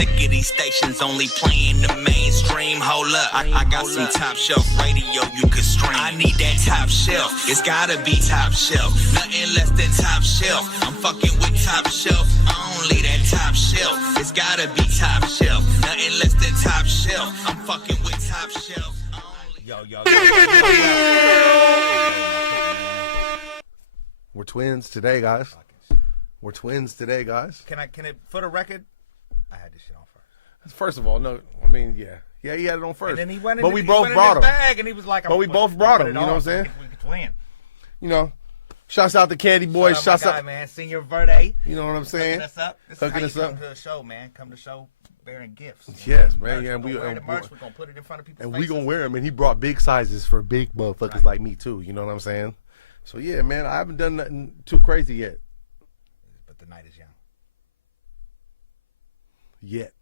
sick of these stations only playing the mainstream. Hold up, I got some top shelf radio you could stream. I need that top shelf, it's gotta be top shelf. Nothing less than top shelf. I'm fucking with top shelf, only that top shelf. It's gotta be top shelf. Nothing less than top shelf. I'm fucking with top shelf. Yo. We're twins today, guys. We're twins today, guys. Can it for the record? I had this shit on first. First of all, no, I mean, yeah, he had it on first. And then he went but we both brought him. Bag and he was like, but we both brought him. You know what I'm saying? We could win. You know, shouts out to Candy Boy. Shouts out, man. Senior Verde. You know what I'm saying? Hooking us up. This Hooking is how you us come to the show, man. Come to the show bearing gifts. Yes, man. Yeah, we're wear the merch. We're gonna put it in front of people's and faces. we gonna wear them. And he brought big sizes for big motherfuckers like me too. You know what I'm saying? So yeah, man. I haven't done nothing too crazy yet. But the night is young. Yet.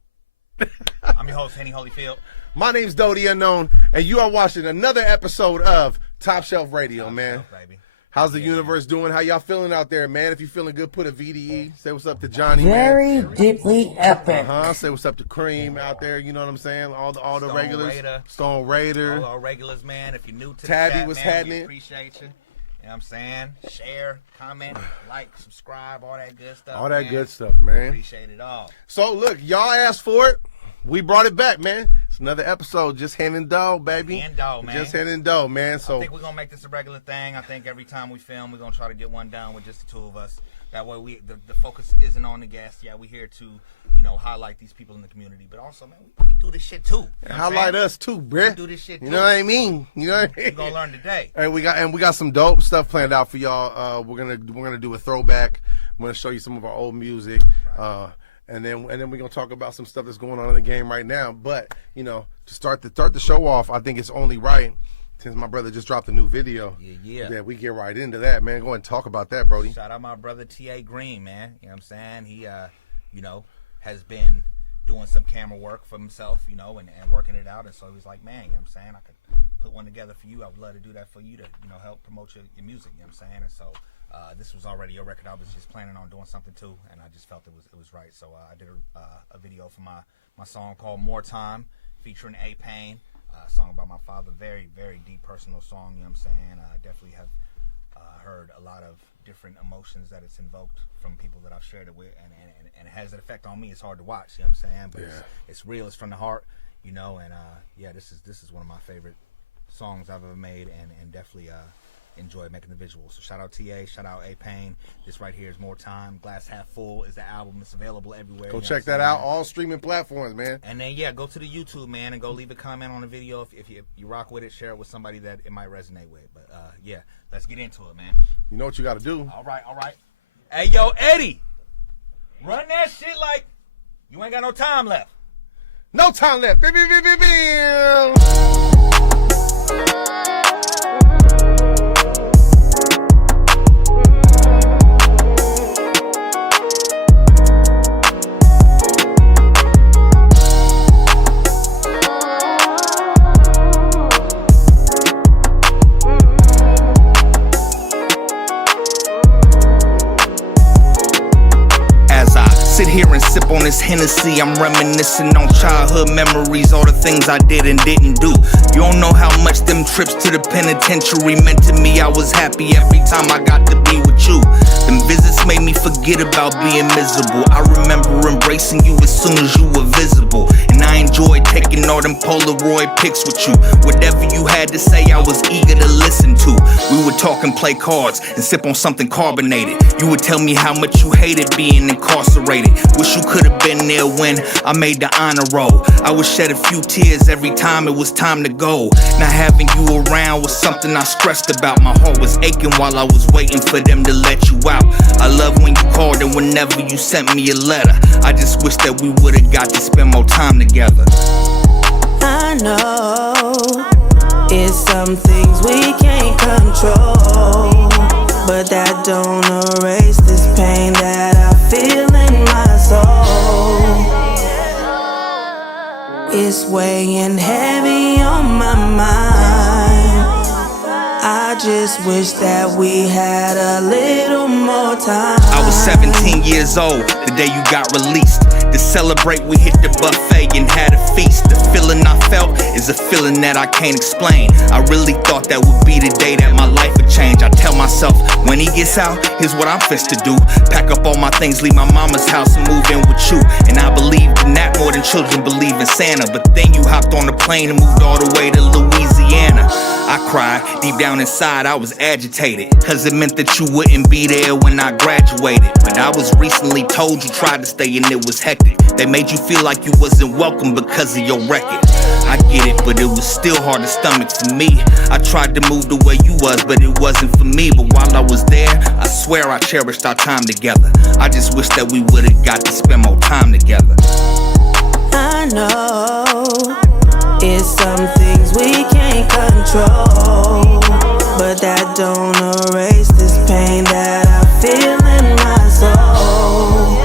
I'm your host, Henny Holyfield. My name's Dodie Unknown, and you are watching another episode of Top Shelf Radio, Top man. Shelf, baby. How's the universe doing? How y'all feeling out there, man? If you feeling good, put a VDE. Say what's up to Johnny. Very deeply epic. Say what's up to Cream out there. You know what I'm saying? All the regulars. Stone All Raider. our regulars, man. If you're new to Tabby the chat, was man, happening. we appreciate you. You know what I'm saying? Share, comment, like, subscribe, all that good stuff. All that man. good stuff, man. Appreciate it all. So look, y'all asked for it. We brought it back, man. It's another episode, just handing dough, baby. And dough, man. Just handing dough, man. So I think we're gonna make this a regular thing. I think every time we film, we're gonna try to get one done with just the two of us. That way, the focus isn't on the guests. Yeah, we're here to, highlight these people in the community, but also, man, we do this shit too. highlight us too, bruh. We do this shit too. You know what I mean? You know what I mean? We're gonna learn today. And we got some dope stuff planned out for y'all. We're gonna do a throwback. I'm gonna show you some of our old music. And then we're gonna talk about some stuff that's going on in the game right now. But to start the show off, I think it's only right, since my brother just dropped a new video. Yeah. That we get right into that, man. Go ahead and talk about that, Brody. Shout out my brother T.A. Green, man. You know what I'm saying? He has been doing some camera work for himself, and working it out. And so he's like, man, you know what I'm saying? I could put one together for you. I would love to do that for you to, help promote your music, you know what I'm saying? And so this was already a record I was just planning on doing something too, and I just felt it was right. So I did a video for my song called More Time, featuring A-Pain, a song about my father. Very, very deep personal song, you know what I'm saying? I definitely have heard a lot of different emotions that it's invoked from people that I've shared it with, and it has an effect on me. It's hard to watch, you know what I'm saying? But it's real, it's from the heart, and this is one of my favorite songs I've ever made, and definitely enjoy making the visuals. So shout out TA, shout out A-Pain. This right here is More Time. Glass Half Full is the album. It's available everywhere. Go check that out. All streaming platforms, man. And then go to the YouTube, man, and go leave a comment on the video if you rock with it. Share it with somebody that it might resonate with. But let's get into it, man. You know what you got to do. All right. Hey, yo, Eddie, run that shit like you ain't got no time left. No time left. Sit here and sip on this Hennessy. I'm reminiscing on childhood memories, all the things I did and didn't do. You don't know how much them trips to the penitentiary meant to me. I was happy every time I got to be with you. Them visits made me forget about being miserable. I remember embracing you as soon as you were visible, and I enjoyed taking all them Polaroid pics with you. Whatever you had to say, I was eager to listen to. We would talk and play cards and sip on something carbonated. You would tell me how much you hated being incarcerated. Wish you could have been there when I made the honor roll. I would shed a few tears every time it was time to go. Not having you around was something I stressed about. My heart was aching while I was waiting for them to let you out. I love when you called and whenever you sent me a letter. I just wish that we would've got to spend more time together. I know it's some things we can't control, but that don't erase this pain that I feel in my soul. It's weighing heavy on my mind. I just wish that we had a little more time. I was 17 years old the day you got released. To celebrate, we hit the buffet and had a feast. The feeling I felt is a feeling that I can't explain. I really thought that would be the day that my life would change. I tell myself, when he gets out, here's what I'm fixed to do. Pack up all my things, leave my mama's house and move in with you. And I believed in that more than children believe in Santa. But then you hopped on the plane and moved all the way to Louisiana. I cried, deep down inside I was agitated, cause it meant that you wouldn't be there when I graduated. But I was recently told you tried to stay and it was hectic. They made you feel like you wasn't welcome because of your record. I get it, but it was still hard to stomach for me. I tried to move the way you was, but it wasn't for me. But while I was there, I swear I cherished our time together. I just wish that we would've got to spend more time together. I know it's some things we can't control, but that don't erase this pain that I feel in my soul.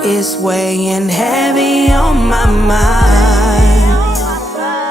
It's weighing heavy on my mind.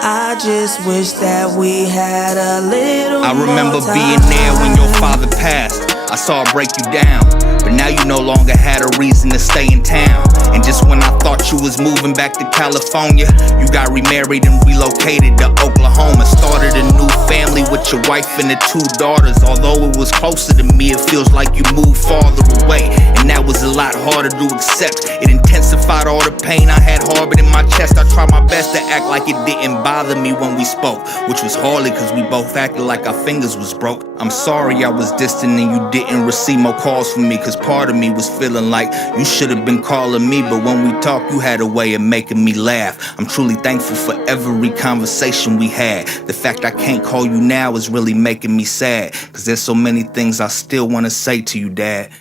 I just wish that we had a little I remember more time. being there when your father passed. I saw it break you down, but now you no longer had a reason to stay in town. And just when I thought you was moving back to California, you got remarried and relocated to Oklahoma. Started a new family with your wife and the 2 daughters. Although it was closer to me, it feels like you moved farther away. And that was a lot harder to accept. It intensified all the pain I had harbored in my chest. I tried my best to act like it didn't bother me when we spoke, which was hardly cause we both acted like our fingers was broke. I'm sorry I was distant and you didn't receive more calls from me, cause part of me was feeling like you should have been calling me. But when we talked, you had a way of making me laugh. I'm truly thankful for every conversation we had. The fact I can't call you now is really making me sad, cause there's so many things I still want to say to you, Dad.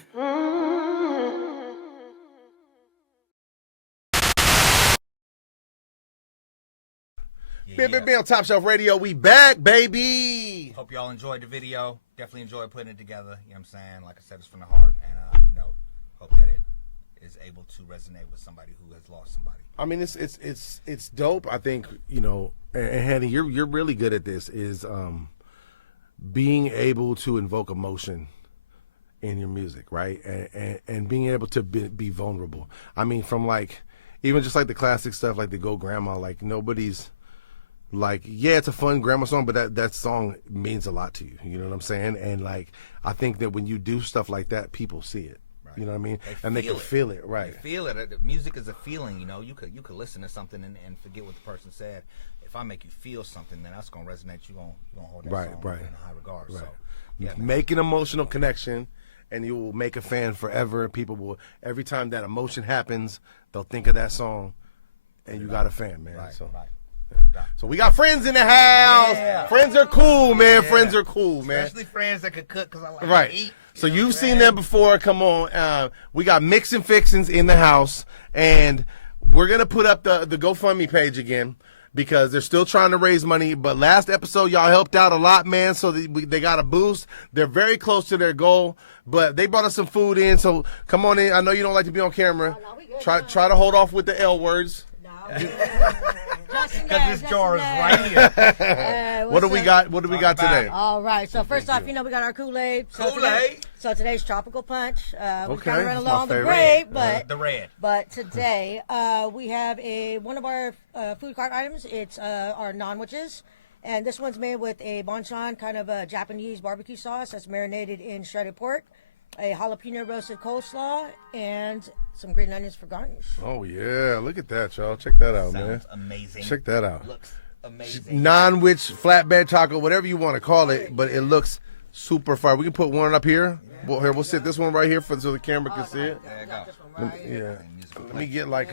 Be on Top Shelf Radio. We back, baby. Hope y'all enjoyed the video. Definitely enjoyed putting it together. You know what I'm saying? Like I said, it's from the heart. And, hope that it is able to resonate with somebody who has lost somebody. I mean, it's dope. I think, and Hanny, you're really good at this, is being able to invoke emotion in your music, right? And being able to be vulnerable. I mean, from like, even just like the classic stuff, like the Go Grandma, like nobody's like, yeah, it's a fun grandma song, but that song means a lot to you. You know what I'm saying? And like, I think that when you do stuff like that, people see it. Right. You know what I mean? They can feel it, right? They feel it. Music is a feeling. You could listen to something and forget what the person said. If I make you feel something, then that's gonna resonate. You're gonna hold that song in a high regard. Right. So, yeah, make an emotional connection, and you will make a fan forever. People will, every time that emotion happens, they'll think of that song, and you got a fan, man. Right. So. Right. So we got friends in the house. Yeah. Friends are cool, man. Yeah. Friends are cool, man. Especially friends that could cook, because I like to eat. So you've seen them before. Come on. We got Mix and Fixins in the house, and we're going to put up the GoFundMe page again because they're still trying to raise money. But last episode, y'all helped out a lot, man, so they got a boost. They're very close to their goal, but they brought us some food in, so come on in. I know you don't like to be on camera. Oh, no, try to hold off with the L words. Because this jar is right here. What do we got? What do we got today? All right. So first off, we got our Kool-Aid. So today's Tropical Punch. We kind of ran along the grape, but the red. But today we have one of our food cart items. It's our non-witches. And this one's made with a bonchon, kind of a Japanese barbecue sauce that's marinated in shredded pork, a jalapeno roasted coleslaw, and some green onions for garnish. Oh, yeah. Look at that, y'all. Check that out, man. Amazing. Check that out. Looks amazing. Non-witch, flatbed taco, whatever you want to call it, but it looks super fire. We can put one up here. We'll sit this one right here so the camera can see it. Let me get like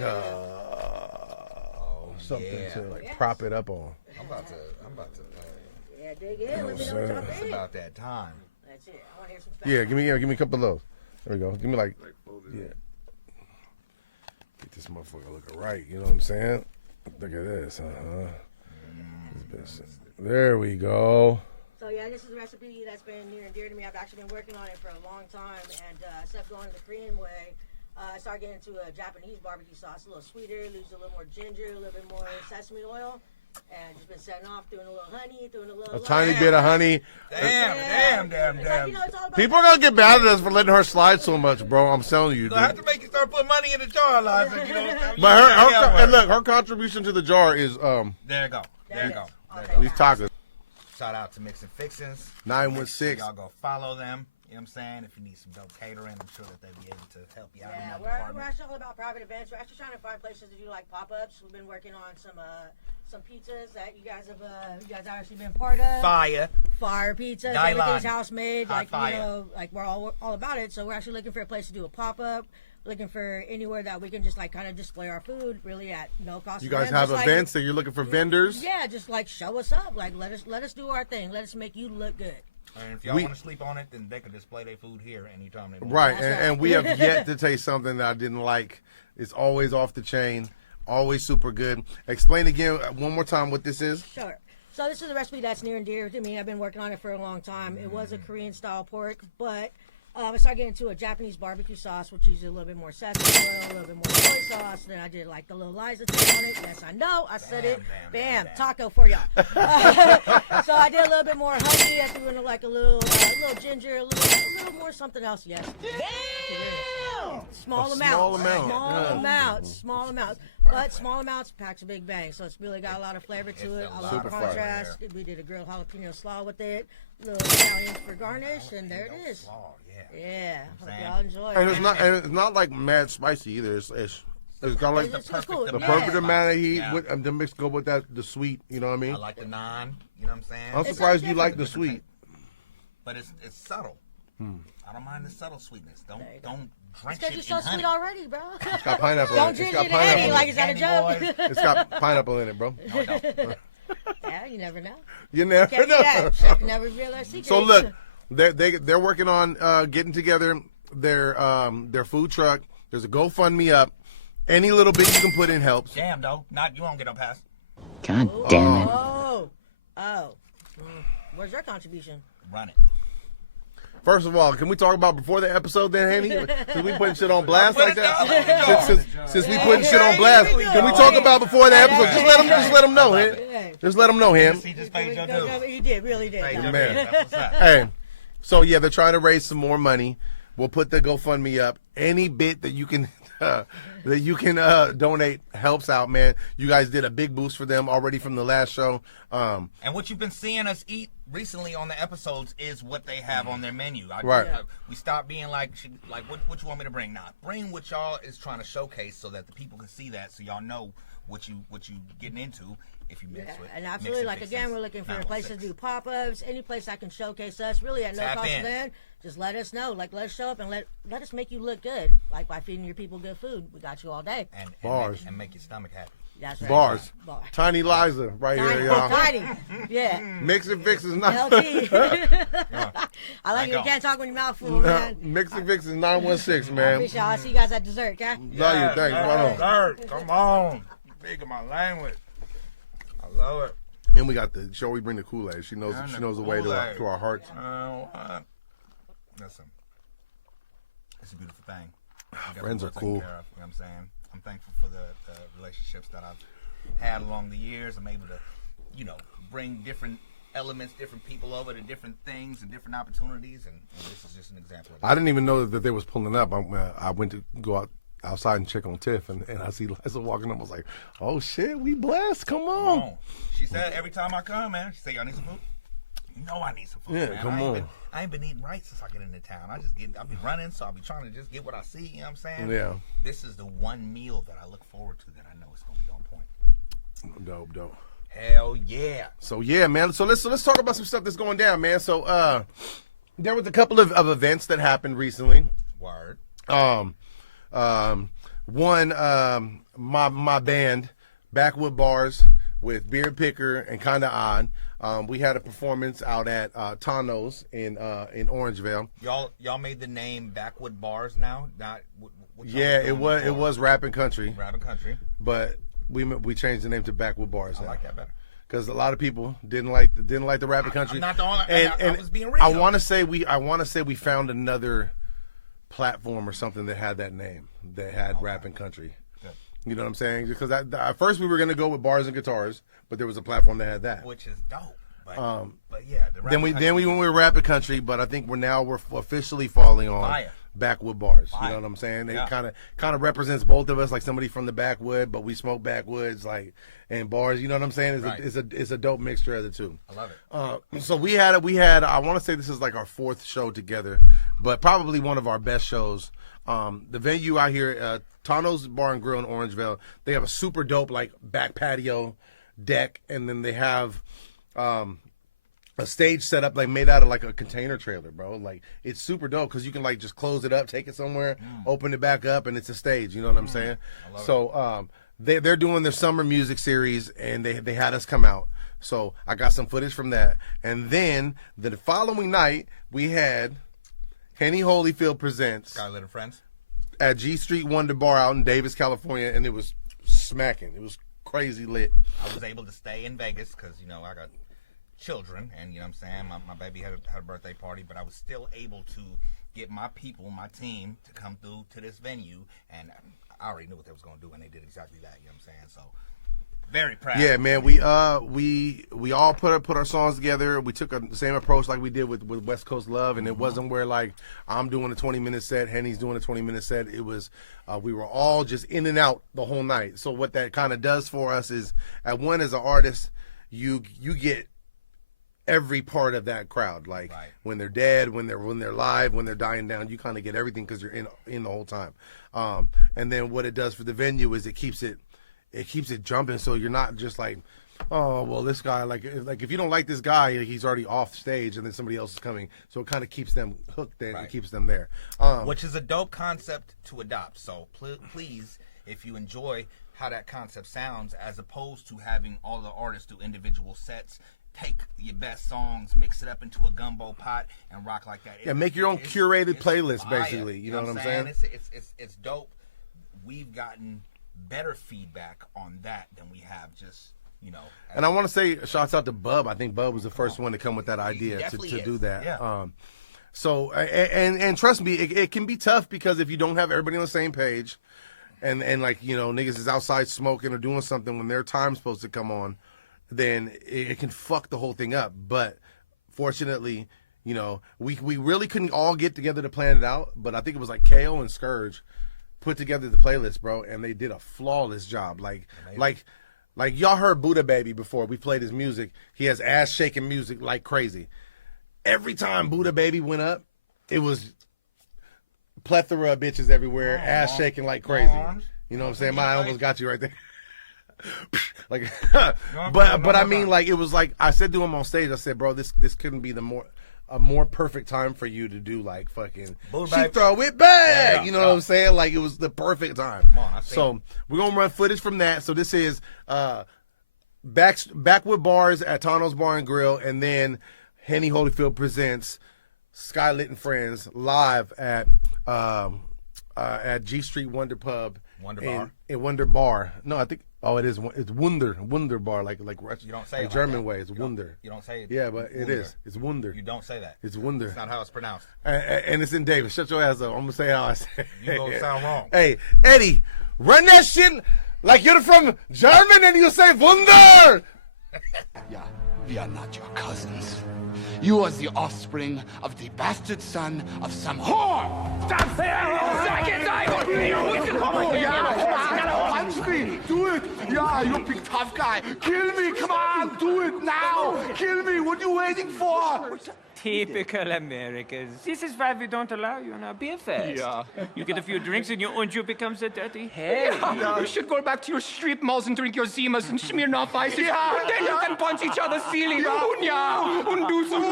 something to like prop it up on. I'm about to. Yeah, dig in. Let me know what y'all think. It's about that time. That's it. I want to hear some Yeah, give me a couple of those. There we go. Give me like, yeah. Get this motherfucker looking right. You know what I'm saying? Look at this. There we go. So yeah, this is a recipe that's been near and dear to me. I've actually been working on it for a long time, and instead of going the Korean way, I started getting into a Japanese barbecue sauce, a little sweeter, lose a little more ginger, a little bit more sesame oil. And just been setting off, doing a little honey, doing a little. A tiny bit of honey. Damn. It's like, you know, it's all about People are gonna get mad at us for letting her slide so much, bro. I'm telling you, I have dude. to make you start putting money in the jar, Liza. You know, But and look, her contribution to the jar is there you go. There you go. these tacos. Shout out to Mix and Fixins. 916. Y'all go follow them. You know what I'm saying? If you need some dope catering, I'm sure that they'll be able to help you out in Yeah, that we're department. actually all about private events. We're actually trying to find places to do like pop-ups. We've been working on some pizzas that you guys have actually been part of. Fire pizzas. Dylon. Everything's house made. Hot Like fire. you know, like we're all about it. So we're actually looking for a place to do a pop-up. Looking for anywhere that we can just like kind of display our food, really at no cost. You to guys them. have Just events that you're looking for vendors? Yeah, just like show us up. Like let us do our thing. Let us make you look good. And if y'all want to sleep on it, then they can display their food here anytime they want. Right, That's right. and we have yet to taste something that I didn't like. It's always off the chain, always super good. Explain again one more time what this is. Sure. So this is a recipe that's near and dear to me. I've been working on it for a long time. It was a Korean style pork, but I started getting into a Japanese barbecue sauce, which uses a little bit more sesame oil, a little bit more soy sauce. Then I did like the little Liza take on it. Yes, I know. I said it. Bam, taco for y'all. So I did a little bit more honey. I threw in like a little ginger, a little more something else. Yes. Damn. Small amounts. But small amounts packs a big bang. So it's really got a lot of flavor to it. A lot of contrast. We did a grilled jalapeno slaw with it. Little Italian for garnish, and there it is. Yeah, hope y'all enjoy And it. it's not like mad spicy either. It's got like It's cool. the Yeah. perfect amount of heat Yeah. with and then mix go with that the sweet. You know what I mean? I like the naan. You know what I'm saying? I'm surprised you like the sweet. But it's subtle. I don't mind the subtle sweetness. Don't drench Because it you're in so honey. sweet already, bro. It's got pineapple. Don't in it. drink It's got it in honey pineapple. like it's not a Candy joke. It's got pineapple in it, bro. No, it don't. Yeah, you never know. You never Can't do know. that. Chef can never reveal their secrets. So look, they're working on getting together their food truck. There's a GoFundMe up. Any little bit you can put in helps. Damn, though. You won't get no pass. God damn it. Oh. Where's your contribution? Run it. First of all, can we talk about before the episode then, Hanny? Since we putting shit on blast like that? Since we putting shit on blast, can we talk about before the episode? Just let them know, him. Just let them know, him. He just paid your dues. You did, really did. Paid No. your Man. dues. That's what's up. Hey, so yeah, they're trying to raise some more money. We'll put the GoFundMe up. Any bit that you can donate helps out, man. You guys did a big boost for them already from the last show. And what you've been seeing us eat recently on the episodes is what they have on their menu. Right. We stopped being like what you want me to bring? Nah, bring what y'all is trying to showcase so that the people can see that, so y'all know what you getting into if you mix with. And absolutely, like again, we're looking for places to do pop-ups, any place that can showcase us, really at no Tap cost in. to them. Just let us know. Like, let us show up and let us make you look good. Like by feeding your people good food. We got you all day. And Bars. make your stomach happy. That's right. Bars. Bars. Tiny Liza right here, y'all. Tiny. Yeah. Mix and fix is not. LT. I like it. You can't talk when your mouth full, man. Mix and fix is 916, I man. appreciate y'all. I'll see you guys at dessert, okay? Love you, thanks. Right on. Sir, come on. Speaking my language. I love it. And we got the show. We bring the Kool-Aid. She knows the way to our hearts. Listen, it's a beautiful thing. Friends are Taken cool. care of, you know what I'm saying? I'm thankful for the relationships that I've had along the years. I'm able to, bring different elements, different people over to different things and different opportunities, and this is just an example of that. I didn't even know that they was pulling up. I went to go outside and check on Tiff, and I see Liza walking up. I was like, oh shit, we blessed. Come on. She said every time I come, man, she said, y'all need some food? You know I need some food, Yeah, man. come on. I ain't been eating right since I get into town. I'll be running, so I'll be trying to just get what I see, you know what I'm saying? Yeah. This is the one meal that I look forward to that I know is going to be on point. Dope. Hell yeah. So yeah, man. So let's talk about some stuff that's going down, man. So there was a couple of events that happened recently. Word. One, my band, Backwood Bars with Beard Picker and Kinda Odd. We had a performance out at Tano's in Orangevale. Y'all made the name Backwood Bars now? Not what y'all Yeah, was doing it before? was Rapping Country, Rapping Country. but we changed the name to Backwood Bars. I like that better. Because a lot of people didn't like the Rapping Country. I'm not the only. And I was being real. I want to say we found another platform or something that had that name, that had Rapping Country. Good. You know what I'm saying? Because at first we were gonna go with bars and guitars, but there was a platform that had that. Which is dope. But yeah, then we went with Rapid Country, but I think we're officially falling on Backwood Bars. You know what I'm saying? It kind of represents both of us, like somebody from the backwood, but we smoke backwoods, like, and bars. You know what I'm saying? It's a dope mixture of the two. I love it. So we had I want to say this is like our 4th show together, but probably one of our best shows. The venue out here, Tano's Bar and Grill in Orangeville, they have a super dope like back patio deck, and then they have a stage set up like made out of like a container trailer, bro. Like it's super dope because you can like just close it up, take it somewhere, open it back up, and it's a stage. You know what I'm saying? So they're doing their summer music series, and they had us come out. So I got some footage from that, and then the following night we had Henny Holyfield presents Scarlett and Friends at G Street Wonder Bar out in Davis, California, and it was smacking. It was crazy lit. I was able to stay in Vegas because, you know, I got children, and, you know what I'm saying, my baby had a birthday party, but I was still able to get my people, my team, to come through to this venue, and I already knew what they was going to do, and they did exactly that, you know what I'm saying? So, very proud. Yeah, man, we all put our songs together. We took the same approach like we did with West Coast Love, and it wasn't where like I'm doing a 20-minute set, Henny's doing a 20-minute set. It was we were all just in and out the whole night. So what that kind of does for us is, as an artist, you get every part of that crowd, like when they're dead, when they're live, when they're dying down, you kind of get everything because you're in the whole time. And then what it does for the venue is it keeps it jumping, so you're not just like, oh well, this guy, like if you don't like this guy, he's already off stage and then somebody else is coming, so it kind of keeps them hooked there. It keeps them there, which is a dope concept to adopt. So please, if you enjoy how that concept sounds, as opposed to having all the artists do individual sets, take your best songs, mix it up into a gumbo pot, and rock like that. Yeah, make your own curated playlist, basically. You know what I'm saying? It's dope. We've gotten better feedback on that than we have just, you know. And I want to say shouts out to Bub. I think Bub was the first one to come with that idea to do that. Yeah. So and trust me, it can be tough because if you don't have everybody on the same page, and like, you know, niggas is outside smoking or doing something when their time's supposed to come on, then it can fuck the whole thing up. But fortunately, you know, we really couldn't all get together to plan it out, but I think it was like KO and Scourge put together the playlist, bro, and they did a flawless job. Like y'all heard Buddha Baby before. We played his music. He has ass shaking music like crazy. Every time Buddha Baby went up, it was plethora of bitches everywhere, ass shaking like crazy. You know what I'm saying? I almost got you right there. Like, but I mean, like, it was like I said to him on stage. I said, bro, this couldn't be a more perfect time for you to do like fucking she throw it back. You know what I'm saying? Like, it was the perfect time. So we're gonna run footage from that. So this is Backwood Bars at Tano's Bar and Grill, and then Henny Holyfield presents Skylit and Friends live at G Street Wonder Pub. Wonder Bar. No, I think. Oh, it is. It's Wunder Bar, like Russian. You don't say like it German like way. It's Wunder. You don't say it. Yeah, but it is. It's Wunder. You don't say that. It's Wunder. It's not how it's pronounced. And it's in Davis. Shut your ass up. I'm gonna say how I say it. You gonna sound wrong. Hey, Eddie, run that shit like you're from German and you say Wunder. Yeah, we are not your cousins. You are the offspring of the bastard son of some whore! Stop there! Punch me! Do it! Yeah, you big tough guy! Kill me! Come on! Do it now! Kill me! What are you waiting for? Typical Americans. This is why we don't allow you on our beer fest. Yeah. You get a few drinks and you becomes a dirty Harry. Yeah. You should go back to your strip malls and drink your Zimas and Smirnoff Ices. Yeah. And then you can punch each other's ceiling. Yeah. Und do some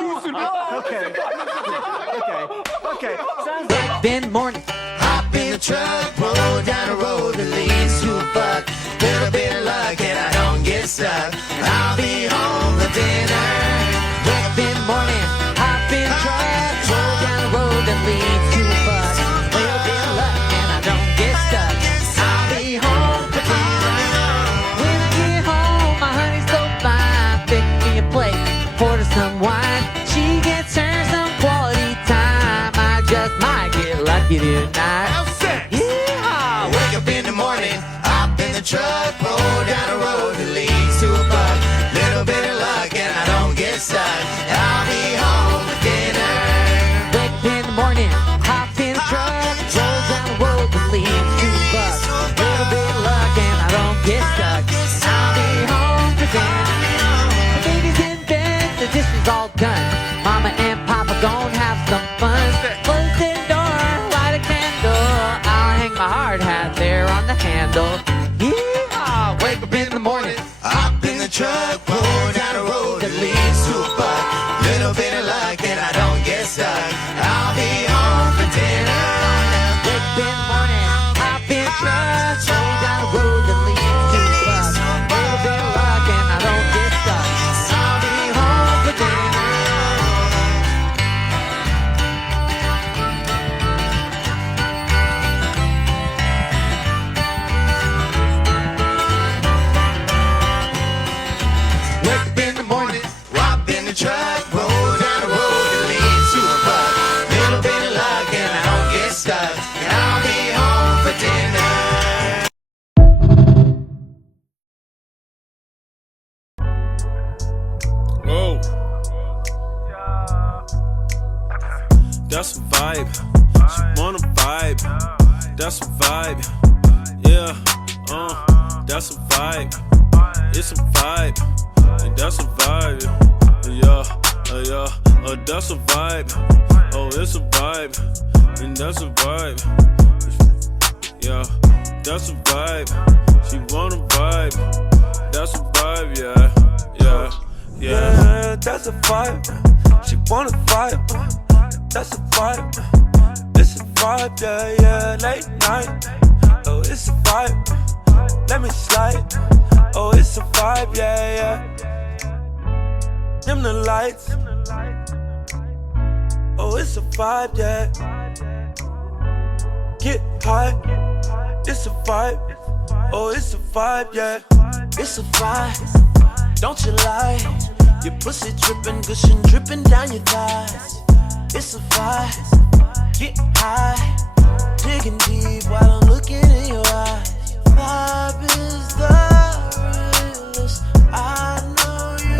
Okay. Sounds like Ben Morton. Hop in the truck, roll down the road that leads to Buck. Little bit of luck and I don't get stuck. I'll be home for dinner. Ben Morton. Hop in the truck, roll down the road that leads to Buck. Little bit of luck and I don't get stuck. I'll be home for dinner. When I get home, my honey's so fine. Pick me a plate, pour her some wine. She gets her some quality time. I just might get lucky tonight. Yeehaw! Wake up in the morning, hop in the truck, roll down the road that leads to a buck. Little bit of luck and I don't get stuck. I'll be home for dinner. Wake up in the morning, hop in the truck, roll down the road that leads to a buck. Little bit of luck and I don't get stuck. I'll be home for dinner. The baby's in bed, the dishes all done. Mama and Papa gon' have some fun. Close the door, light a candle. I'll hang my hard hat there on the handle. Yeah, wake up in the morning, hop in the truck, roll down the road that leads to a buck. Little bit of luck and I don't get stuck. I'll be home for dinner. Wake up in the morning, hop in the truck, roll down the road that leads to a buck. Little bit of luck and I don't get stuck. I'll be home for dinner. Wake up in the morning, hop in the truck, roll down the road that leads to a buck. Little bit of luck and I don't get stuck. And I'll be home for dinner. Whoa. That's a vibe. She wanna vibe. That's a vibe. Yeah. That's a vibe. It's a vibe. And that's a vibe. Yeah. That's a vibe. Oh, it's a vibe. And that's a vibe. Yeah. That's a vibe. She wanna vibe. That's a vibe. Yeah, that's a vibe. She wanna vibe. That's a vibe. It's a vibe, yeah, late night. Oh, it's a vibe. Let me slide. Oh, it's a vibe, yeah. Dim the lights. Oh, it's a vibe, yeah. Get high. It's a vibe. Oh, it's a vibe, yeah. It's a vibe, don't you lie. Your pussy dripping, gushing, dripping down your thighs. It's a vibe, get high, digging deep while I'm looking in your eyes. Vibe is the realest, I know you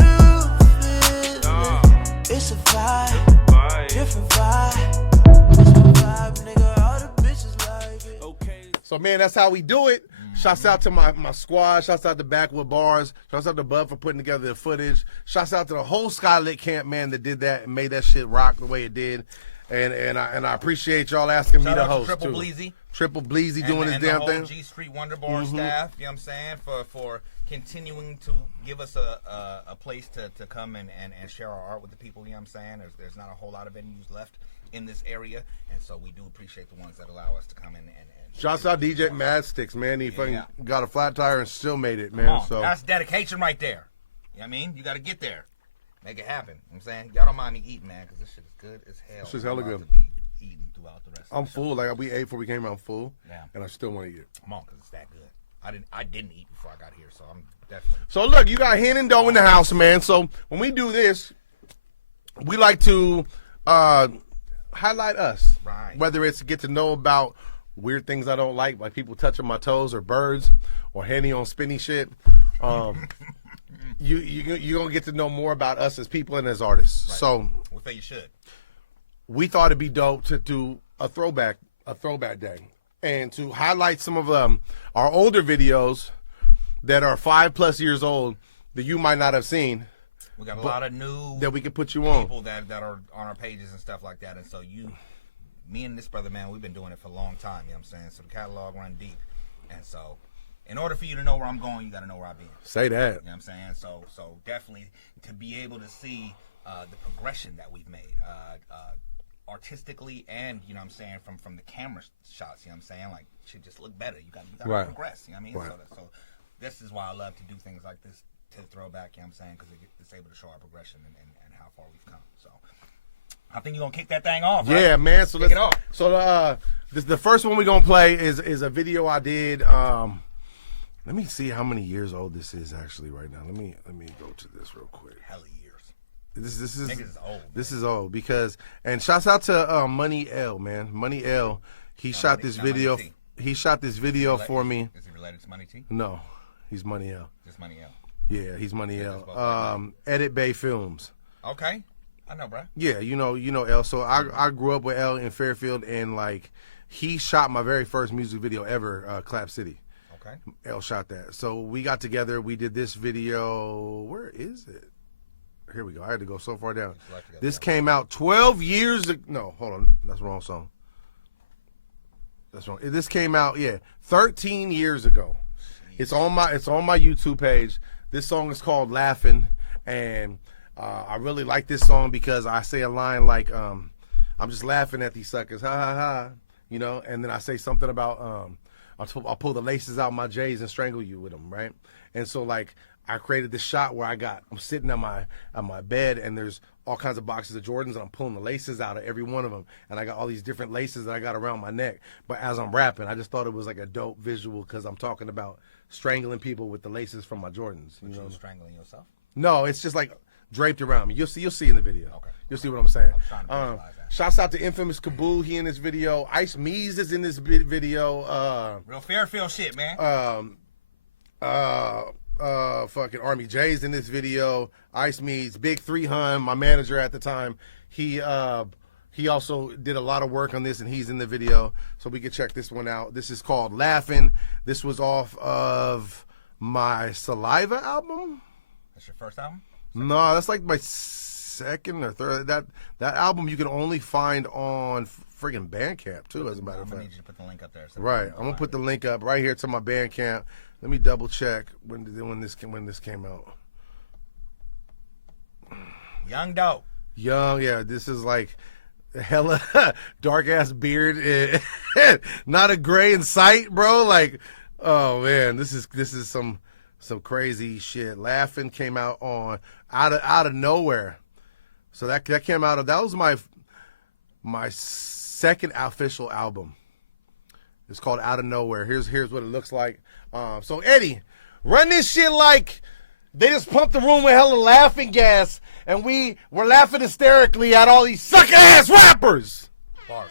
feel it. It's a vibe, different vibe. It's the vibe, nigga, all the bitches like it. Okay. So man, that's how we do it. Shouts out to my squad. Shouts out to Backwood Bars. Shouts out to Bud for putting together the footage. Shouts out to the whole Skylit camp, man, that did that and made that shit rock the way it did. And I appreciate y'all asking me to host Triple too. Bleezy. Triple Bleezy doing his damn thing. And the whole G Street Wonder Bar staff, you know what I'm saying, for continuing to give us a place to come and share our art with the people, you know what I'm saying. There's not a whole lot of venues left in this area, and so we do appreciate the ones that allow us to come in and shouts out DJ Mad Sticks, man. He fucking got a flat tire and still made it, man. Come on, So that's dedication right there. You know what I mean? You got to get there. Make it happen. You know what I'm saying? Y'all don't mind me eating, man, because this shit is good as hell. This shit's hella good. To be eating throughout the rest I'm of the full. Like we ate before we came out full. Yeah. And I still want to eat it. Come on, because it's that good. I didn't eat before I got here, so I'm definitely. So look, you got hen and dough in the house, man. So when we do this, we like to highlight us. Right. Whether it's get to know about weird things I don't like people touching my toes or birds or Henny on spinny shit. You're going to get to know more about us as people and as artists. Right. So we think you should. We thought it'd be dope to do a throwback day and to highlight some of our older videos that are 5+ years old that you might not have seen. We got a lot of new that we could put you on. People that are on our pages and stuff like that. And so me and this brother, man, we've been doing it for a long time, you know what I'm saying? So the catalog run deep. And so in order for you to know where I'm going, you got to know where I've been. Say that. You know what I'm saying? So definitely to be able to see the progression that we've made artistically and, you know what I'm saying, from the camera shots, you know what I'm saying? Like, should just look better. You got to right. progress, you know what I mean? Right. So this is why I love to do things like this, to throwback, you know what I'm saying? Because it's able to show our progression and how far we've come. So I think you're going to kick that thing off, right? Yeah, man. So kick it off. So the first one we're going to play is a video I did. Let me see how many years old this is actually right now. Let me go to this real quick. Hella years. This is old. This is old because, and shouts out to Money L, man. Money L. He shot this video. He shot this video for me. Is he related that it's Money T? No, he's Money L. Just Money L. Yeah, he's Money L. Edit Bay Films. Okay, I know, bro. Yeah, you know L. So I grew up with L in Fairfield, and like he shot my very first music video ever, Clap City. Okay. L shot that. So we got together. We did this video. Where is it? Here we go. I had to go so far down. This came out 12 years ago. No, hold on. That's the wrong song. That's wrong. This came out 13 years ago. It's on my YouTube page. This song is called Laughing, and I really like this song because I say a line like I'm just laughing at these suckers, ha ha ha, you know, and then I say something about I'll pull the laces out my J's and strangle you with them, right? And so like I created this shot where I'm sitting on my bed, and there's all kinds of boxes of Jordans, and I'm pulling the laces out of every one of them, and I got all these different laces that I got around my neck. But as I'm rapping, I just thought it was like a dope visual because I'm talking about strangling people with the laces from my Jordans. You know, strangling yourself? No, it's just like draped around me. You'll see in the video. Okay. You'll see what I'm saying. I'm trying to visualize that. Shouts out to Infamous Kaboo. He in this video. Ice Mees is in this video. Real Fairfield shit, man. Fucking Army J's in this video. Ice Mees, Big 300, my manager at the time. He also did a lot of work on this, and he's in the video, so we can check this one out. This is called Laughing. This was off of my Saliva album. That's your first album? No, that's like my second or third. That album you can only find on friggin' Bandcamp too, as a matter of fact. I need you to put the link up there. So right, I'm gonna put the link up right here to my Bandcamp. Let me double check when this came out. Young dope. Young, yeah. This is like hella dark ass beard, not a gray in sight, bro. Like, oh man, this is some crazy shit. Laughing came out on out of nowhere. So that came out of, that was my second official album. It's called Out of Nowhere. Here's what it looks like. So Eddie, run this shit like they just pumped the room with hella laughing gas, and we were laughing hysterically at all these sucker ass rappers. Bars.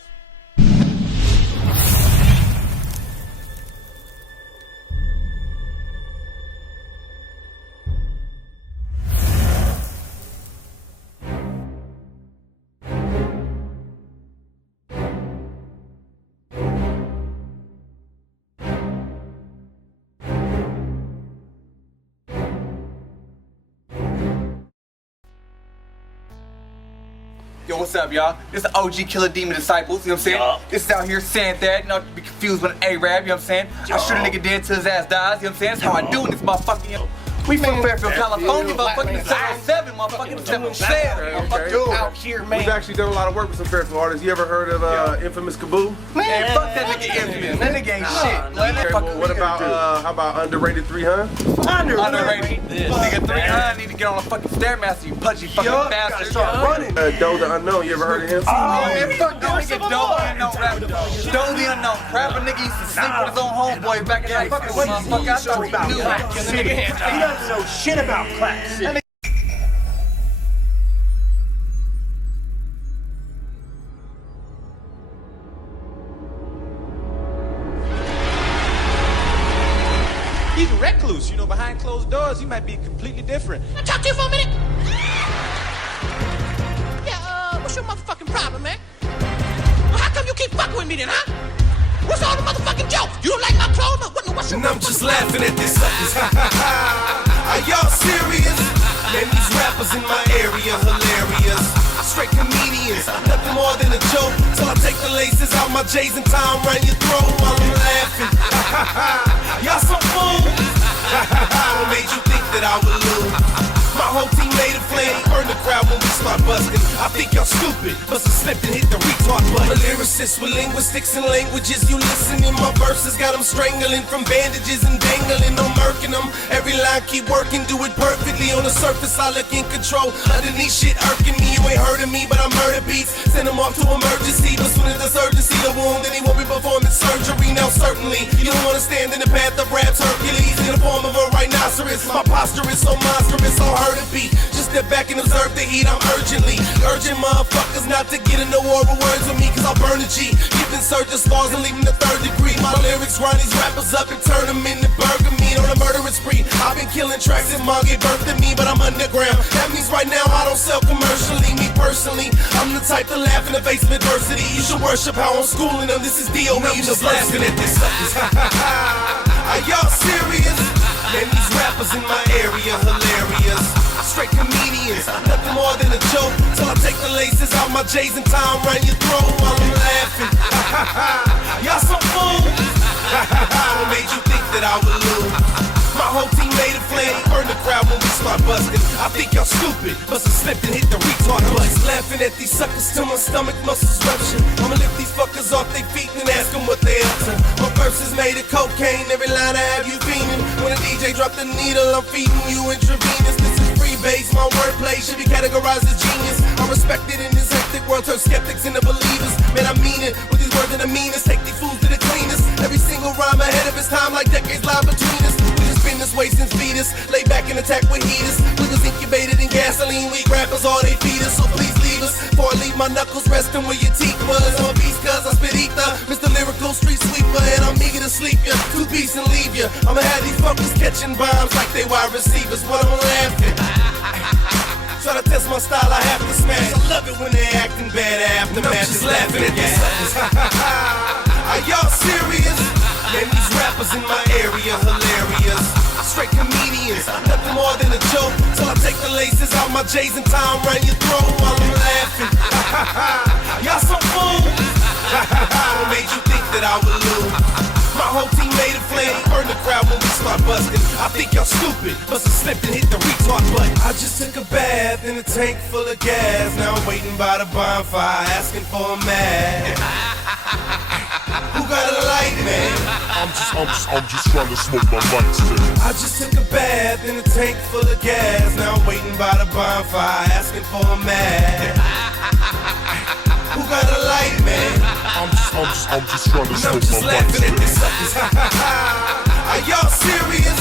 Yo, what's up, y'all? This is the OG Killer Demon Disciples, you know what I'm saying? This is out here saying that, not to be confused with an A-Rab, you know what I'm saying? I shoot a nigga dead till his ass dies, you know what I'm saying? That's how I do in this motherfucking, we from Fairfield, California, motherfucking 707, motherfucking 707, motherfucking out here, man. We've actually done a lot of work with some Fairfield artists. You ever heard of Infamous Kaboo? Man, fuck that nigga Infamous. That nigga ain't shit. Okay, well, what about, how about Underrated 300? Underrated. Nigga 300 need to get on a fucking Stairmaster, you pudgy fucking bastard. Start running. Doe the Unknown, you ever heard of him? Oh, man, fuck that nigga Doe the Unknown rapper. Doe the Unknown rapper nigga used to sleep with his own homeboy back in high school. Motherfucker, I thought he knew. He doesn't know shit about class. He's a recluse, you know, behind closed doors, he might be completely different. Can I talk to you for a minute? Yeah, what's your motherfucking problem, man? Well, how come you keep fucking with me then, huh? What's all the motherfucking jokes? You don't like my clothes? What's your And I'm just laughing at this suckers. Are y'all serious? Man, these rappers in my area hilarious. Straight comedians, nothing more than a joke. Till I take the laces out my J's and tie 'em around your throat while I'm laughing. Y'all some fools. What made you think that I would lose? My whole team made a flame, burn the crowd when we start busting. I think y'all stupid, must have slipped and hit the retard button. I'm a lyricist with linguistics and languages. You listening, my verses got them strangling from bandages and dangling. I'm murking them. Every line keep working, do it perfectly. On the surface I look in control. Underneath shit irking me. You ain't heard of me, but I murder beats. Send them off to emergency, but soon as there's urgency, the wound, then he won't be performing surgery. Now certainly, you don't wanna stand in the path of rap's Hercules in the form of a rhinoceros. My posture is so monstrous, all hurt a beat. Just step back and observe the heat. I'm urging motherfuckers not to get in the war with words with me, cause I'll burn a G. Giving surgeons scars and leaving the third degree. My lyrics grind these rappers up and turn them into killing tracks and mom gave birth to me, but I'm underground. That means right now I don't sell commercially. Me personally, I'm the type to laugh in the face of adversity. You should worship how I'm schooling them. This is D.O. You just laughing at this. Are y'all serious? Man, these rappers in my area hilarious. Straight comedians, nothing more than a joke. Till I take the laces out my J's and time around your throat while I'm laughing. Y'all some fools. What made you think that I would lose? My whole team made a plan, burn the crowd when we start busting. I think y'all stupid, must have slipped and hit the retard button. Laughing at these suckers till my stomach muscles rupture. I'ma lift these fuckers off their feet and ask them what they up to. My verses made of cocaine, every line I have you fiending. When a DJ drop the needle, I'm feeding you intravenous. This is free base, my wordplay should be categorized as genius. I'm respected in this hectic world, turn skeptics into believers. Man, I mean it, with these words are the meanest. Take these fools to the cleanest. Every single rhyme ahead of its time, like decades lie between us. Been this way since fetus, lay back and attack with heaters. We was incubated in gasoline, weak rappers, all they feed us. So please leave us, before I leave my knuckles resting where your teeth was. I'm a beast cause I spit ether, Mr. Lyrical Street Sweeper. And I'm eager to sleep ya, 2 piece and leave ya. I'ma have these fuckers catching bombs like they wide receivers. What I'm laughing. Try to test my style, I have to smash. I love it when they acting bad aftermath. Just laughing at this. Are y'all serious? Man, these rappers in my area hilarious. Straight comedians, nothing more than a joke. Till I take the laces out my J's and time around your throat while I'm laughing. Y'all some fools. What made you think that I would lose? My whole team made a plan, burn the crowd when we start busting. I think y'all stupid, must have slipped and hit the retard button. I just took a bath in a tank full of gas. Now I'm waiting by the bonfire, asking for a man. Who got a light, man? I'm just trying to smoke my lights, man. I just took a bath in a tank full of gas. Now I'm waiting by the bonfire, asking for a man. Who got a light, man? I'm just trying to smoke my lights, laughing at this suckers. Are y'all serious?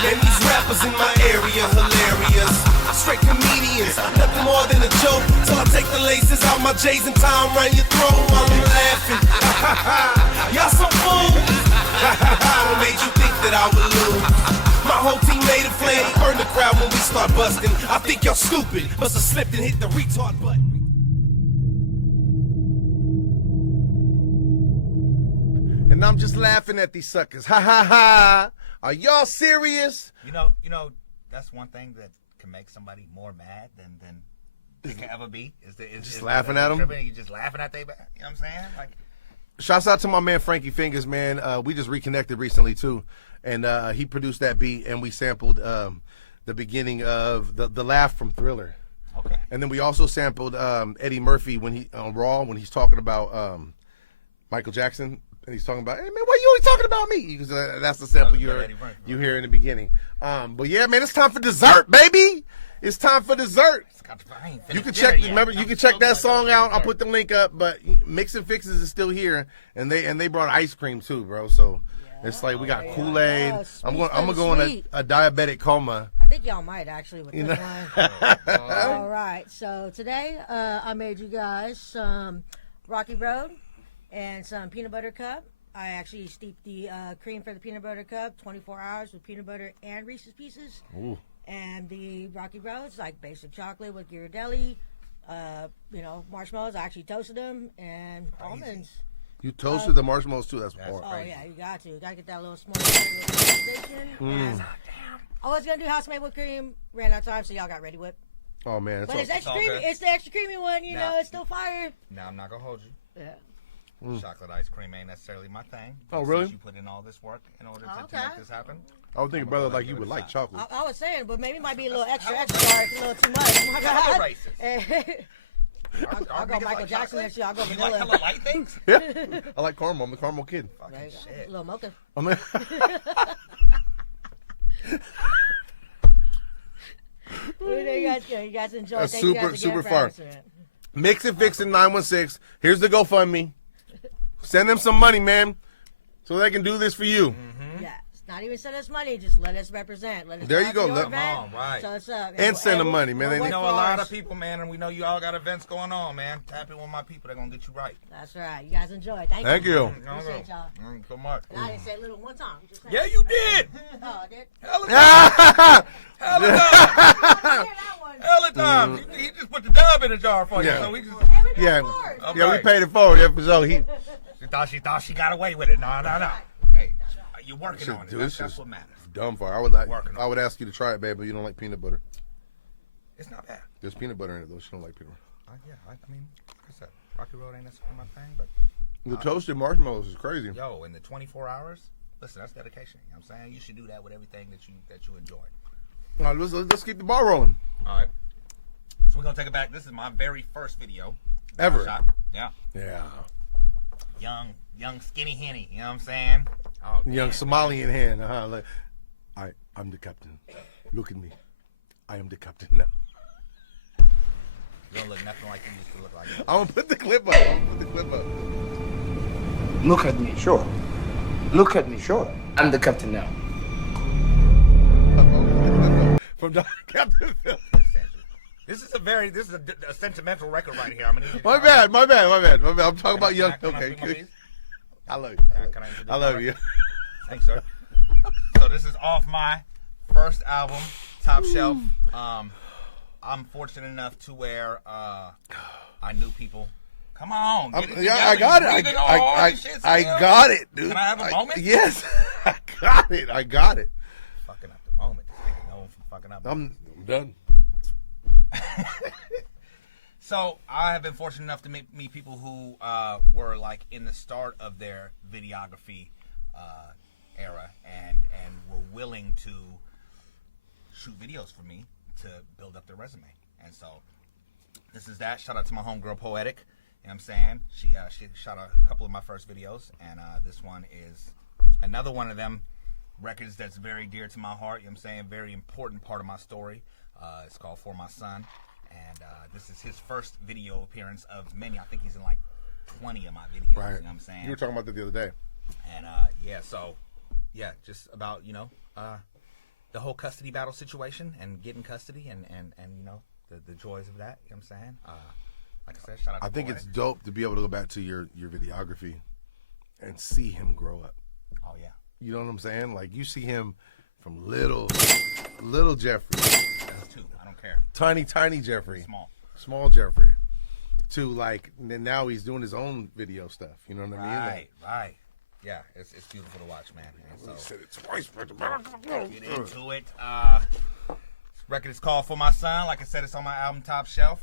Man, these rappers in my area hilarious. Straight comedians, nothing more than a joke. Till I take the laces out my J's and time around your throat while I'm laughing. Y'all some fools. What made you think that I would lose? My whole team made a plan, burn the crowd when we start busting. I think y'all stupid, must have slipped and hit the retard button. And I'm just laughing at these suckers. Ha ha ha. Are y'all serious? You know, that's one thing that can make somebody more mad than they can ever be. Is laughing at them? You just laughing at they, you know what I'm saying? Like, shouts out to my man Frankie Fingers, man. We just reconnected recently too, and he produced that beat, and we sampled the beginning of the laugh from Thriller. Okay. And then we also sampled Eddie Murphy when he on Raw when he's talking about Michael Jackson. And he's talking about, hey, man, why you always talking about me? Because that's the sample you hear in the beginning. But, yeah, man, it's time for dessert, baby. It's time for dessert. You can check, remember, you can check that song out. I'll put the link up. But Mix and Fixes is still here. And they brought ice cream, too, bro. So it's like we got Kool-Aid. I'm gonna go in a diabetic coma. I think y'all might, actually, with this one. All right. So today I made you guys some Rocky Road and some peanut butter cup. I actually steeped the cream for the peanut butter cup 24 hours with peanut butter and Reese's Pieces. Ooh. And the Rocky Roads, like basic chocolate with Ghirardelli, marshmallows. I actually toasted them, and almonds. You toasted the marshmallows too? That's hard. Oh, yeah, you got to. You got to get that little s'more bacon. I was going to do house-made whipped cream, ran out of time, so y'all got Ready Whip. Oh, man. But it's extra creamy. It's the extra creamy one, you know. It's still fire. Now, I'm not going to hold you. Yeah. Chocolate ice cream ain't necessarily my thing. Oh, really? Since you put in all this work in order to make this happen. I would think, brother, like you would like chocolate. I was saying, but maybe it might be a little extra. It's a little too much. Oh my God. I'll go Michael Jackson next year. I'll go vanilla. You like hella light things? Yeah. I like caramel. I'm a caramel kid. Fucking shit. A little mocha. I mean, you guys enjoy. That's super far. Mix and Fix in 916. Here's the GoFundMe. Send them some money, man, so they can do this for you. Mm-hmm. Yeah, it's not even send us money. Just let us represent. Let us there you go. Come on, right. So it's up. And send them money, man. We know a lot of people, man, and we know you all got events going on, man. Tap in with my people. They're going to get you right. That's right. You guys enjoy. Thank you. Appreciate y'all. So much. And I didn't say little one time. Yeah, you did. Oh, I did? Hell Hella times. He just put the dub in the jar for you. So we just, yeah, okay. yeah, we paid it forward. So he. She thought she got away with it. No. Hey, you're working on it. That's what matters. Dumb for. I would ask you to try it, babe, but you don't like peanut butter. It's not bad. There's peanut butter in it though. She don't like peanut butter. Yeah, I mean, like I said, Rocky Road ain't necessarily my thing, but the toasted marshmallows is crazy. Yo, in the 24 hours, listen, that's dedication. You know what I'm saying? You should do that with everything that you enjoy. All right, let's keep the ball rolling. All right. So we're gonna take it back. This is my very first video ever. Shot. Yeah. Young skinny Henny. You know what I'm saying? Oh, young Somalian hand. Like, I'm the captain. Look at me. I am the captain now. You don't look nothing like you used to look like. I'm gonna put the clip up. Look at me, sure. Look at me, sure. I'm the captain now. From the Captain Phil. This is a sentimental record right here. I'm gonna need my bad. I'm talking about young. Okay. I love you. I love you. Thanks, sir. So this is off my first album, Top Shelf. I'm fortunate enough to where I knew people. Come on, get it I got it. I got it, dude. Can I have a moment? Yes, I got it. Fucking up the moment. This nigga known for fucking up. I'm done. So I have been fortunate enough to meet people who were like in the start of their videography era and were willing to shoot videos for me to build up their resume. And so this is that. Shout out to my homegirl Poetic. You know what I'm saying? She shot a couple of my first videos, and this one is another one of them records that's very dear to my heart. You know what I'm saying? Very important part of my story. It's called For My Son, and this is his first video appearance of many. I think he's in like 20 of my videos. Right. You know what I'm saying? You were talking about that the other day. And just about the whole custody battle situation and getting custody and the joys of that. You know what I'm saying? Like I said, shout out to I think Poetic. it's dope to be able to go back to your videography and see him grow up. Oh yeah. You know what I'm saying? Like you see him from little Jeffrey. That's two. I don't care. Tiny Jeffrey. Small Jeffrey. To like, and now he's doing his own video stuff. You know what I mean? Right. Yeah, it's beautiful to watch, man. And so, said it twice, get into it. This record is called For My Son. Like I said, it's on my album Top Shelf.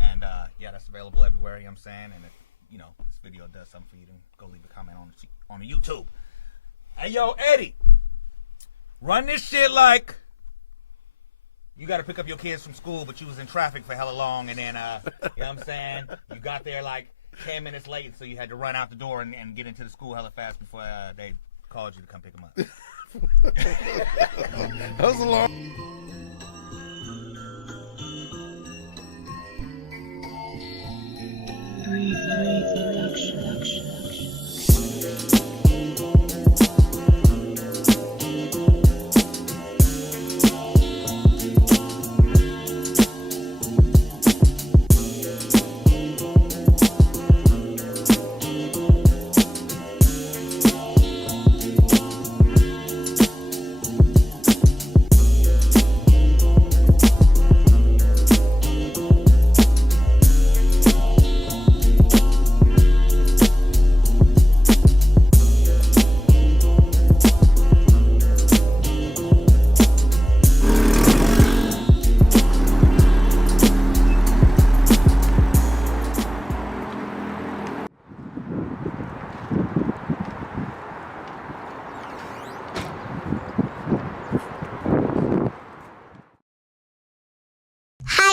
And that's available everywhere. You know what I'm saying? And if this video does something for you, then go leave a comment on the YouTube. Hey, yo, Eddie, run this shit like you got to pick up your kids from school, but you was in traffic for hella long, and then you know what I'm saying? You got there like 10 minutes late, so you had to run out the door and get into the school hella fast before they called you to come pick them up. That was a long.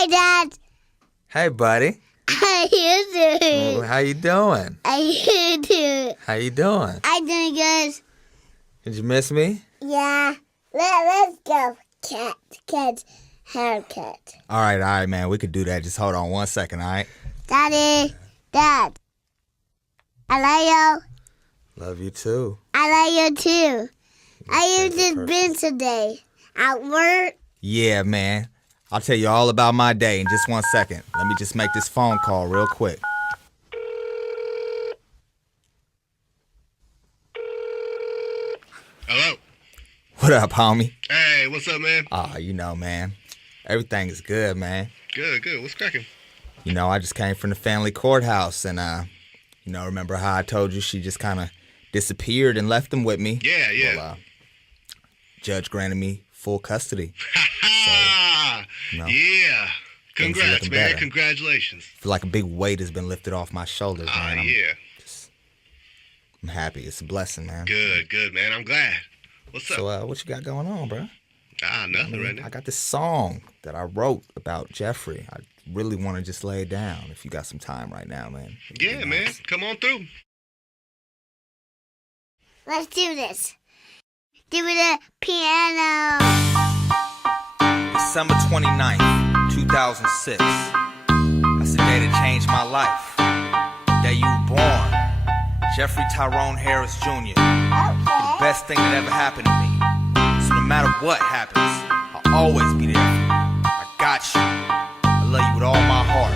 Hi, Dad. Hey, buddy. How you doing? How you doing? How you doing? How you doing? I'm doing good. Did you miss me? Yeah. Let's go. Cat's haircut. All right, man. We could do that. Just hold on 1 second, all right? Dad. I love you. Love you too. I love you too. How you just been today? At work? Yeah, man. I'll tell you all about my day in just 1 second. Let me just make this phone call real quick. Hello. What up, homie? Hey, what's up, man? You know, man. Everything is good, man. Good, good. What's cracking? You know, I just came from the family courthouse, and, you know, remember how I told you she just kind of disappeared and left them with me? Yeah, yeah. Well, judge granted me full custody. Ha! You know, Yeah. things are Congrats, looking man. better. Congratulations. I feel like a big weight has been lifted off my shoulders, man. Yeah. I'm happy. It's a blessing, man. Good, good, man. I'm glad. What's up? So, what you got going on, bro? Nothing right now. I got this song that I wrote about Jeffrey. I really want to just lay it down if you got some time right now, man. Yeah, man. Come on through. Let's do this. Do the piano. December 29th, 2006. That's the day that changed my life. The day you were born. Jeffrey Tyrone Harris Jr. You're the best thing that ever happened to me. So no matter what happens, I'll always be there for you. I got you. I love you with all my heart.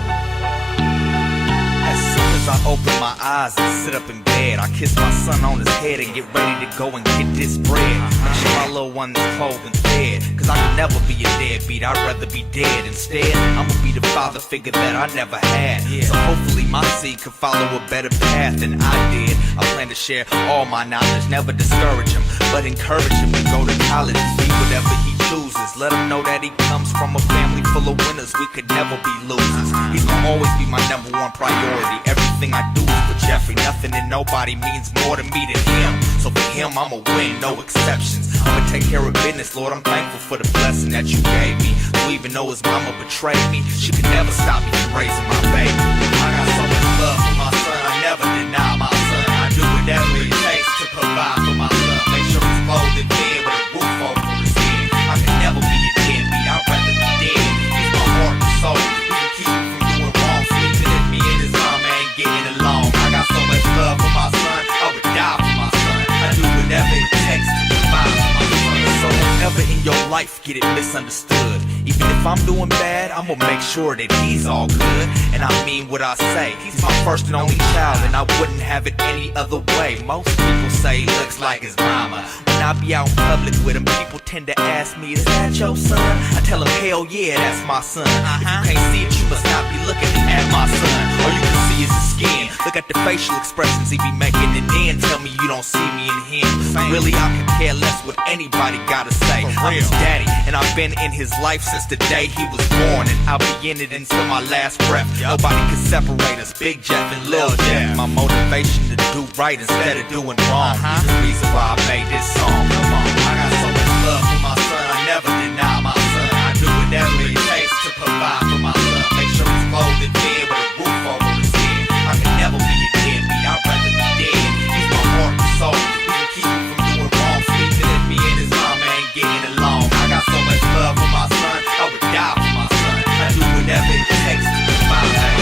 As soon as I open my eyes and sit up in bed, I kiss my son on his head and get ready to go and get this bread. Make sure my little one's clothed and fed, cause I can never be a deadbeat, I'd rather be dead. Instead, I'ma be the father figure that I never had. So hopefully my seed could follow a better path than I did. I plan to share all my knowledge, never discourage him, but encourage him to go to college and be whatever he chooses. Let him know that he comes from a family full of winners, we could never be losers. He's gonna always be my number one priority. Everything I do is for Jeffrey, nothing and nobody means more to me than him. So for him, I'ma win, no exceptions. I'ma take care of business, Lord, I'm thankful for the blessing that you gave me. So even though his mama betrayed me, she could never stop me from raising my baby. I got so much love for my son, I never deny my son. I do whatever it takes to provide for my son. Make sure he's folded in with a roof over his head. I can never be a deadbeat, I'd rather be dead. He's my heart and soul, we can keep him from doing wrong. Sleeping if me and his mama ain't getting along. I got so much love for my son, I would die for my son. I do whatever it takes to provide for my son. So don't ever in your life get it misunderstood. Even if I'm doing bad, I'ma make sure that he's all good. And I mean what I say, he's my first and only child, and I wouldn't have it any other way. Most people say he looks like his mama. When I be out in public with him, people tend to ask me, is that your son? I tell them, hell yeah, that's my son. If you can't see it, you must not be looking at my son. All you can see is his skin. Look at the facial expressions he be making, and then tell me you don't see me in him. Really, I could care less what anybody gotta say. I'm his daddy, and I've been in his life since the day he was born, and I'll be in it until my last breath. Nobody can separate us, Big Jeff and Lil Jeff. My motivation to do right instead of doing wrong. He's the reason why I made this song. Come on, I got so much love for my son, I never deny my son. I do whatever it takes to provide for my son. Make sure he's clothed and fed with a roof over his head. I can never be a deadbeat, I'd rather be dead. He's my heart and soul, we can keep him from doing wrong. Sleeping if me and his mama ain't getting along. I got so much love for my son, I would die for my son. I do whatever it takes to provide.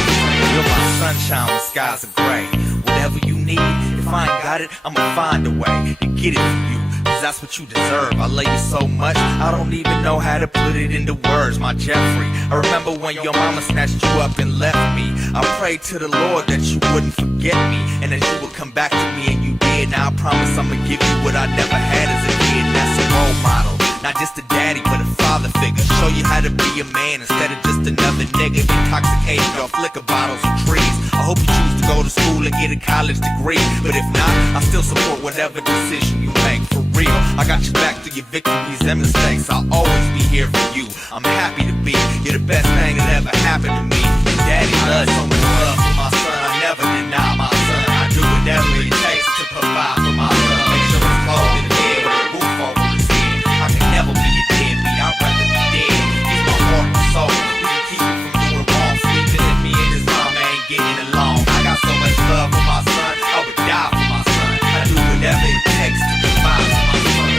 You're my sunshine when skies are gray. Whatever you need, if I ain't got it, I'ma find a way to get it for you. Cause that's what you deserve. I love you so much, I don't even know how to put it into words, my Jeffrey. I remember when your mama snatched you up and left me. I prayed to the Lord that you wouldn't forget me, and that you would come back to me, and you did. Now I promise I'ma give you what I never had as a kid, and that's a role model. Not just a daddy, but a father figure. Show you how to be a man instead of just another nigga intoxicated off liquor bottles and trees. I hope you choose to go to school and get a college degree, but if not, I still support whatever decision you make. For real, I got your back through your victories and mistakes. I'll always be here for you. I'm happy to be. You're the best thing that ever happened to me. Daddy loves so much love for my son, I never deny my son. I do whatever it takes to provide for my son. Make sure he's clothed in the bed with a roof over his head. I can never be a deadbeat, I'd rather be dead. He's my heart and soul, we can keep him from doing wrong. Sleeping if me and his mama ain't getting along. I got so much love for my son, I would die for my son. I do whatever it takes to provide for my son.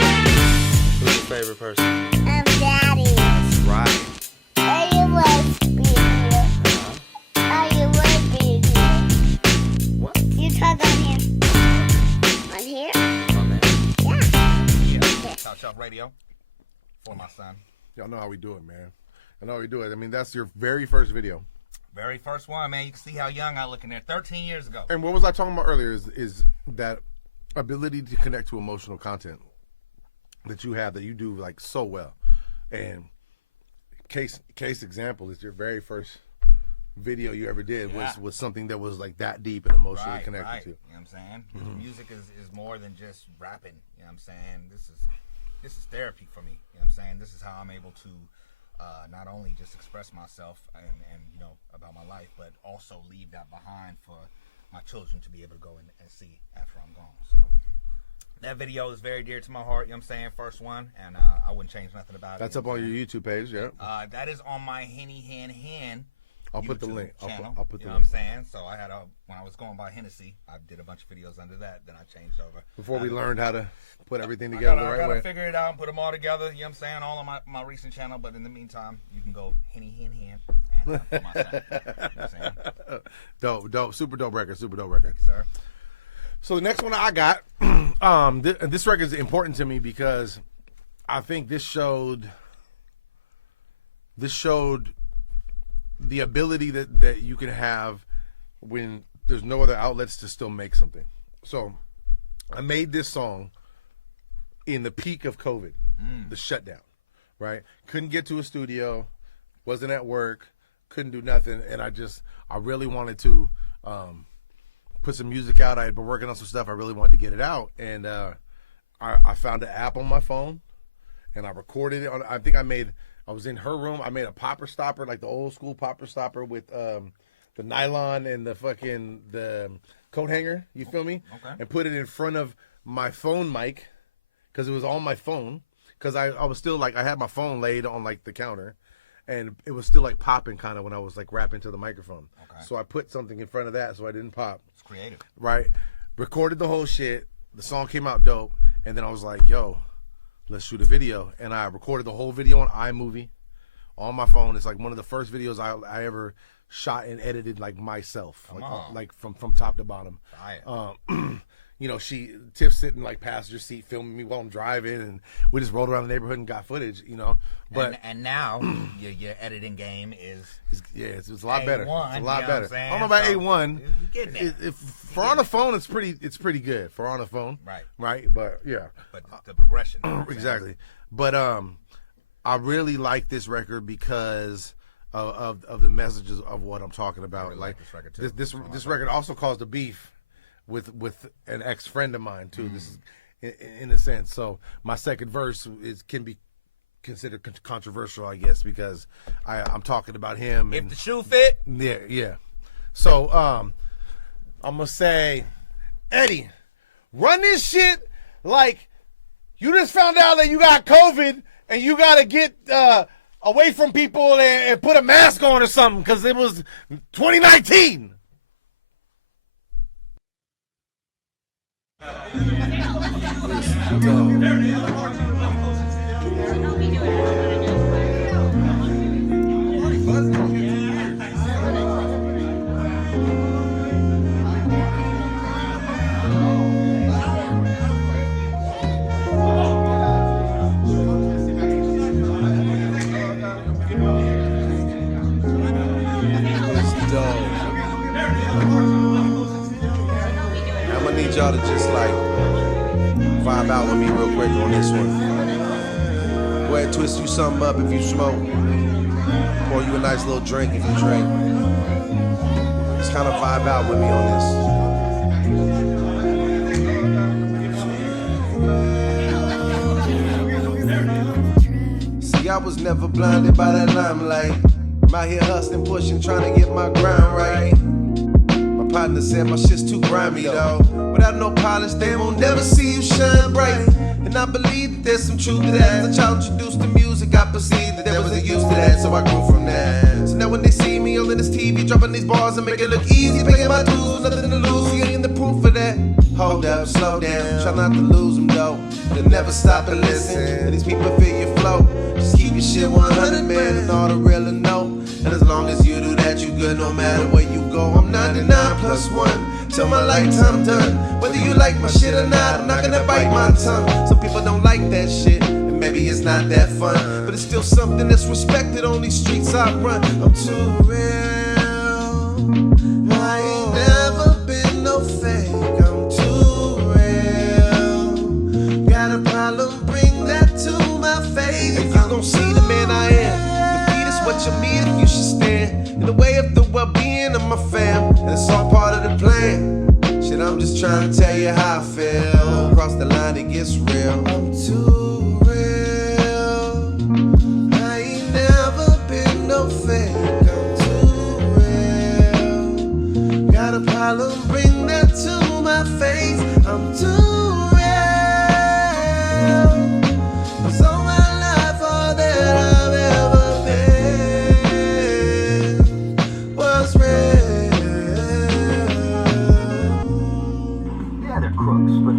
Who's your favorite person? Daddy. That's right. Are you worth being here? Are you worth being here? What? You talk on here. On here? On there. Yeah. Top Shelf Radio for my son. Y'all know how we do it, man. I know how we do it. I mean, that's your very first video. Very first one, man. You can see how young I look in there. 13 years ago. And what was I talking about earlier is that ability to connect to emotional content. that you have that you do like so well. And case example is your very first video you ever did was something that was like that deep and emotionally connected to. You know what I'm saying? Music is more than just rapping. You know what I'm saying? This is therapy for me. You know what I'm saying? This is how I'm able to not only just express myself and you know about my life, but also leave that behind for my children to be able to go and see after I'm gone. So that video is very dear to my heart. You know what I'm saying? First one, and I wouldn't change nothing about it. That's up on your YouTube page, yeah. That is on my Henny Hand. I'll put the link. I'll put the link. You know what I'm saying? So I had when I was going by Hennessy, I did a bunch of videos under that. Then I changed over. Before we learned how to put everything together the right way. I gotta figure it out and put them all together. You know what I'm saying? All on my recent channel. But in the meantime, you can go Henny Hand and for my son. You know what I'm saying? Dope, super dope record. Thank you, sir. So the next one I got, this record is important to me because I think this showed the ability that you can have when there's no other outlets to still make something. So I made this song in the peak of COVID, the shutdown, right? Couldn't get to a studio, wasn't at work, couldn't do nothing, and I really wanted to put some music out. I had been working on some stuff. I really wanted to get it out, and I found an app on my phone, and I recorded it. I was in her room. I made a popper stopper, like the old school popper stopper with the nylon and the coat hanger. You feel me? Okay. And put it in front of my phone mic because it was on my phone. Because I was still like, I had my phone laid on like the counter, and it was still like popping kind of when I was like rapping to the microphone. Okay. So I put something in front of that so I didn't pop. It's creative. Right. Recorded the whole shit. The song came out dope. And then I was like, yo, let's shoot a video. And I recorded the whole video on iMovie on my phone. It's like one of the first videos I ever shot and edited like myself, like from top to bottom. You know, Tiff sitting like passenger seat filming me while I'm driving, and we just rolled around the neighborhood and got footage, you know. But and now your editing game is it's a lot better. It's a lot better. I don't know about A1. You're getting it. For on the phone, it's pretty good for on the phone. Right. But yeah. But the progression. Exactly. But I really like this record because of the messages of what I'm talking about. really like this record, too. This record also caused a beef with an ex-friend of mine too. This is in a sense. So my second verse can be considered controversial, I guess, because I'm talking about him. If the shoe fit. Yeah. So I'm gonna say, Eddie, run this shit like you just found out that you got COVID and you gotta get away from people and put a mask on or something because it was 2019. I'm gonna need y'all to just like vibe out with me real quick on this one. Go ahead, twist you something up if you smoke. Pour you a nice little drink if you drink. Just kind of vibe out with me on this. See, I was never blinded by that limelight. I'm out here hustling, pushing, trying to get my grind right. My partner said my shit's too grimy though. Without no polish, they won't never see you shine bright. And I believe that there's some truth to that. As a child introduced to music, I perceived that there was a use to that, so I grew from that. So now when they see me on this TV, dropping these bars and make it look easy, paying my dues, nothing to lose, see ain't the proof of that. Hold up, slow down, try not to lose them though. They'll never stop and listen, and these people feel your flow. Just keep your shit 100, man, and all the real and know. And as long as you do that, you good no matter where you go. I'm 99 plus 1, till my lifetime done. Whether you like my shit or not, I'm not gonna bite my tongue. Some people don't like that shit, and maybe it's not that fun, but it's still something that's respected on these streets I run. I'm too real, I ain't never been no fake. I'm too real, got a problem, bring that much of me if you should stand in the way of the well-being of my fam. And it's all part of the plan. Shit, I'm just trying to tell you how I feel. Across the line, it gets real. I'm too real. I ain't never been no fake. I'm too real. Got a problem, bring that to my face. I'm too real. 'Cause all my life, all that I've ever been was real. Yeah, they're crooks, but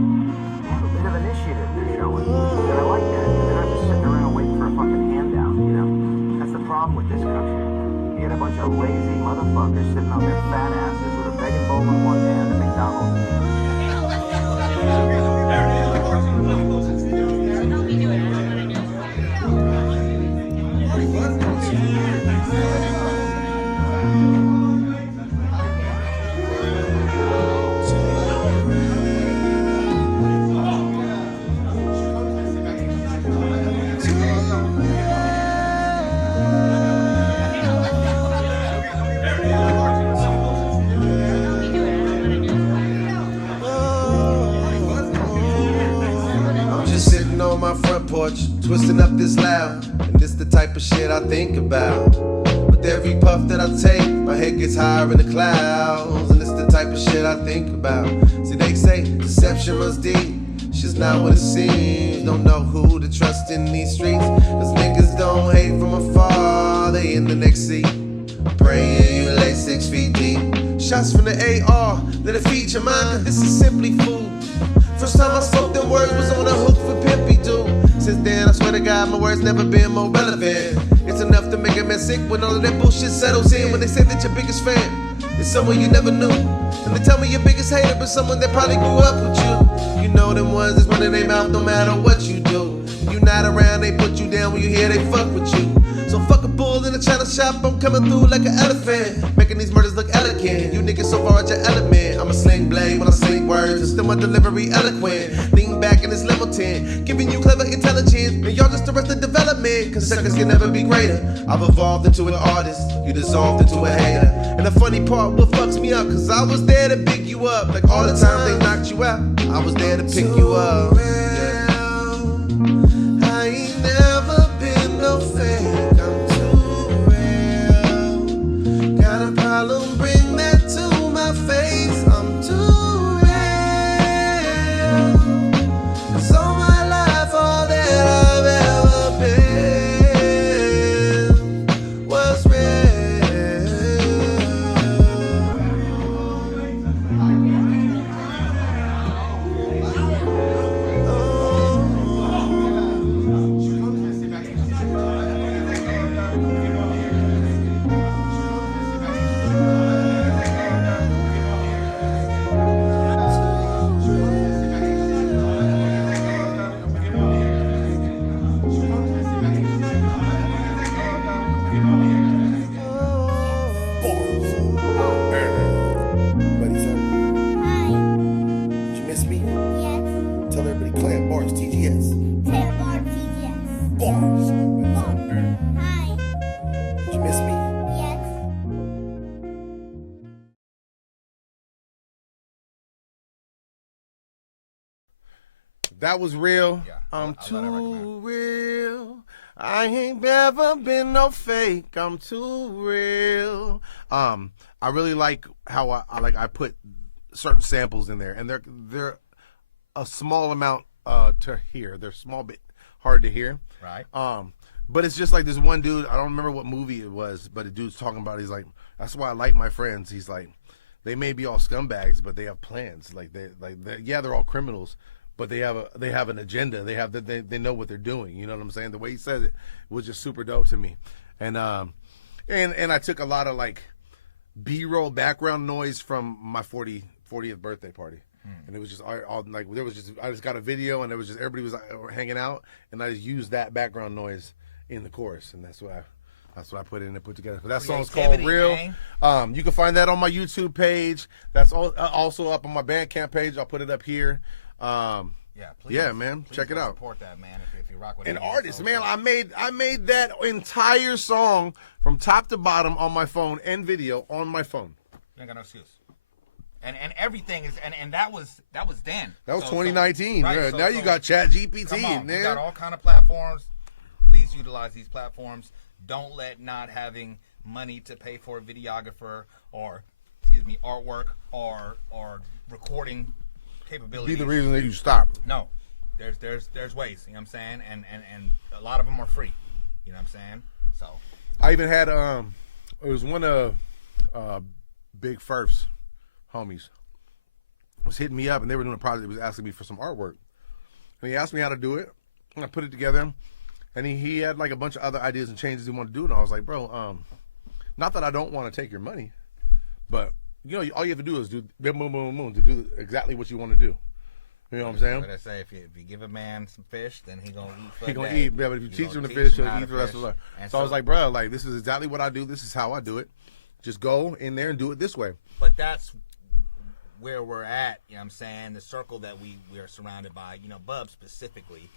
they have a bit of initiative they're showing. And I like that, because they're not just sitting around waiting for a fucking handout, you know? That's the problem with this country. You get a bunch of lazy motherfuckers sitting on their fat asses with a begging bowl in one hand and McDonald's in the other. I'm just sitting on my front porch, twisting up this loud, and this the type of shit I think about. With every puff that I take, my head gets higher in the clouds, and it's the type of shit I think about. See, they say deception runs deep, shit's not what it seems. Don't know who to trust in these streets, 'cause niggas don't hate from afar, they in the next seat. Praying you lay 6 feet deep. Shots from the AR, let it feed your mind, 'cause this is simply food. First time I spoke them words was on a hook for Pimpy Dude. Since then, I swear to God, my words never been more relevant. It's enough to make a man sick when all of that bullshit settles in. When they say that your biggest fan is someone you never knew, and they tell me your biggest hater is someone that probably grew up with you. You know them ones that's running their mouth no matter what you do. When you not around, they put you down. When you hear, they fuck with you. So fuck a bull in a china shop, I'm coming through like an elephant, making these murders look elegant. You niggas so far at your element. I'm a sling blade when I sling words, and still my delivery eloquent. Lean back in this level 10, giving you clever intelligence, and y'all just arrested development, 'cause suckers can never be greater. I've evolved into an artist, you dissolved into a hater. And the funny part, what fucks me up, 'cause I was there to pick you up. Like all the time they knocked you out, I was there to pick you up. Yeah. I ain't never been no fake. Got a problem, bring that to my face. I'm too real. 'Cause all my life, all that I've ever been was That was real. Yeah, I'm too real. I ain't never been no fake. I'm too real. I really like how I put certain samples in there, and they're a small amount to hear. They're a small bit hard to hear. Right. But it's just like this one dude. I don't remember what movie it was, but the dude's talking about. He's like, that's why I like my friends. He's like, they may be all scumbags, but they have plans. They're all criminals, but they have an agenda. They know what they're doing. You know what I'm saying? The way he says it was just super dope to me. And I took a lot of like B-roll background noise from my 40th birthday party. And it was just all like I just got a video, and it was just everybody was hanging out, and I just used that background noise in the chorus, and that's what I put in and put together. But that song's called Real. You can find that on my YouTube page. That's also up on my Bandcamp page. I'll put it up here. Yeah, please. Yeah, man. Please Check it go out. Support that, man. If you rock with An it, artist, so- man. I made that entire song from top to bottom on my phone and video on my phone. You ain't got no excuse. And everything is and that was then. That was So- 2019. right, Yeah, so- now you so- got ChatGPT Come on, man. you got all kind of platforms. Please utilize these platforms. Don't let not having money to pay for a videographer or artwork or recording capabilities Be the reason that you stop. No. There's ways, you know what I'm saying? And a lot of them are free. You know what I'm saying? So I even had it was one of Big Furf's homies was hitting me up, and they were doing a project. Was asking me for some artwork, and he asked me how to do it, and I put it together. And he had like a bunch of other ideas and changes he wanted to do, and I was like, bro, not that I don't want to take your money, but you know, all you have to do is do boom, boom, boom, boom to do exactly what you want to do. You know what I'm saying? What I say, if you give a man some fish, then he gonna eat for He a gonna day. eat, yeah, but if you You teach gonna him to fish, him he'll how eat to the rest of fish. the life. And So I was like, bro, like this is exactly what I do. This is how I do it. Just go in there and do it this way. But that's where we're at, you know what I'm saying? The circle that we are surrounded by, you know, Bub specifically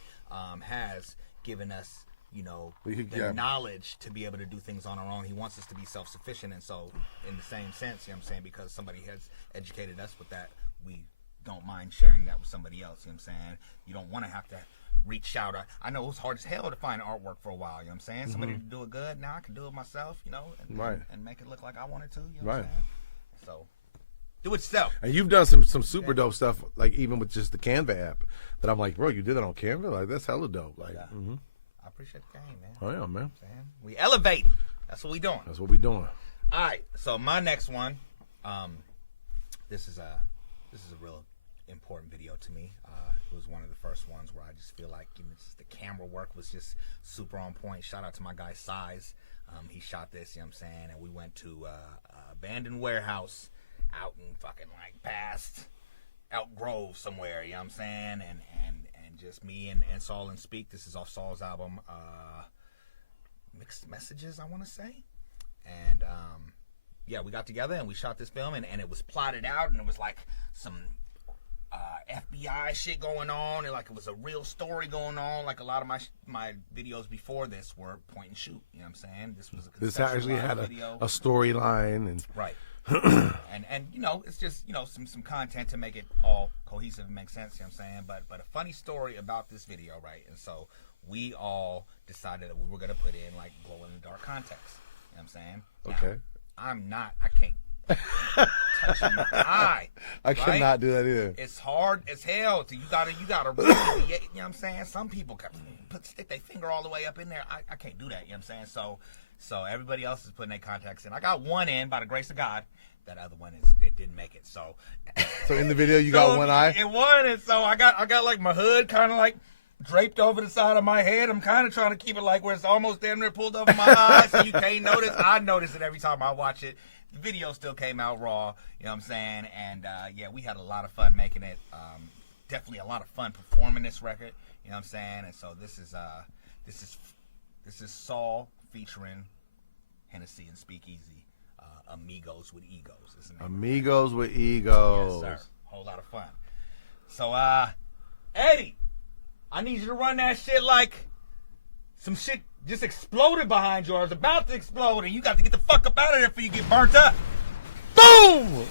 has given us, you know, the knowledge to be able to do things on our own. He wants us to be self-sufficient, and so in the same sense, you know what I'm saying, because somebody has educated us with that, we don't mind sharing that with somebody else, you know what I'm saying? You don't want to have to reach out. I know it was hard as hell to find artwork for a while, you know what I'm saying? Somebody to do it good. Now I can do it myself, you know, and make it look like I wanted to, you know what I'm saying? So do it yourself. And you've done some super dope stuff, like even with just the Canva app. That I'm like, bro, you did that on Canva? Like that's hella dope. Like, I appreciate the game, man. Oh yeah, man. We elevate. That's what we doing. That's what we doing. All right. So my next one, this is a real important video to me. It was one of the first ones where I just feel like, you know, just the camera work was just super on point. Shout out to my guy Size. He shot this, you know what I'm saying, and we went to abandoned warehouse out in fucking like past Elk Grove somewhere, you know what I'm saying, and just me and Saul and Speak. This is off Saul's album, Mixed Messages, I want to say. And yeah, we got together and we shot this film, and it was plotted out, and it was like some FBI shit going on, and like it was a real story going on. Like a lot of my videos before this were point and shoot, you know what I'm saying? This was a This actually had video. a storyline and right. and you know, it's just, you know, some content to make it all cohesive and make sense, you know what I'm saying? But a funny story about this video, right? And so we all decided that we were gonna put in like glow in the dark context. You know what I'm saying? Okay. Now, I can't touch my eye. I cannot do that either. It's hard as hell. You gotta really, you know what I'm saying? Some people stick their finger all the way up in there. I can't do that, you know what I'm saying? So everybody else is putting their contacts in. I got one in by the grace of God. That other one it didn't make it. So in the video you got one eye? It won, and so I got like my hood kind of like draped over the side of my head. I'm kind of trying to keep it like where it's almost damn near pulled over my eyes, so you can't notice. I notice it every time I watch it. The video still came out raw, you know what I'm saying? And yeah, we had a lot of fun making it. Definitely a lot of fun performing this record, you know what I'm saying? And so this is Saul featuring Hennessy and Speakeasy, Amigos with Egos. Amigos with Egos. Yes, sir. Whole lot of fun. So, Eddie, I need you to run that shit like some shit just exploded behind you, or is about to explode, and you got to get the fuck up out of there before you get burnt up. Boom!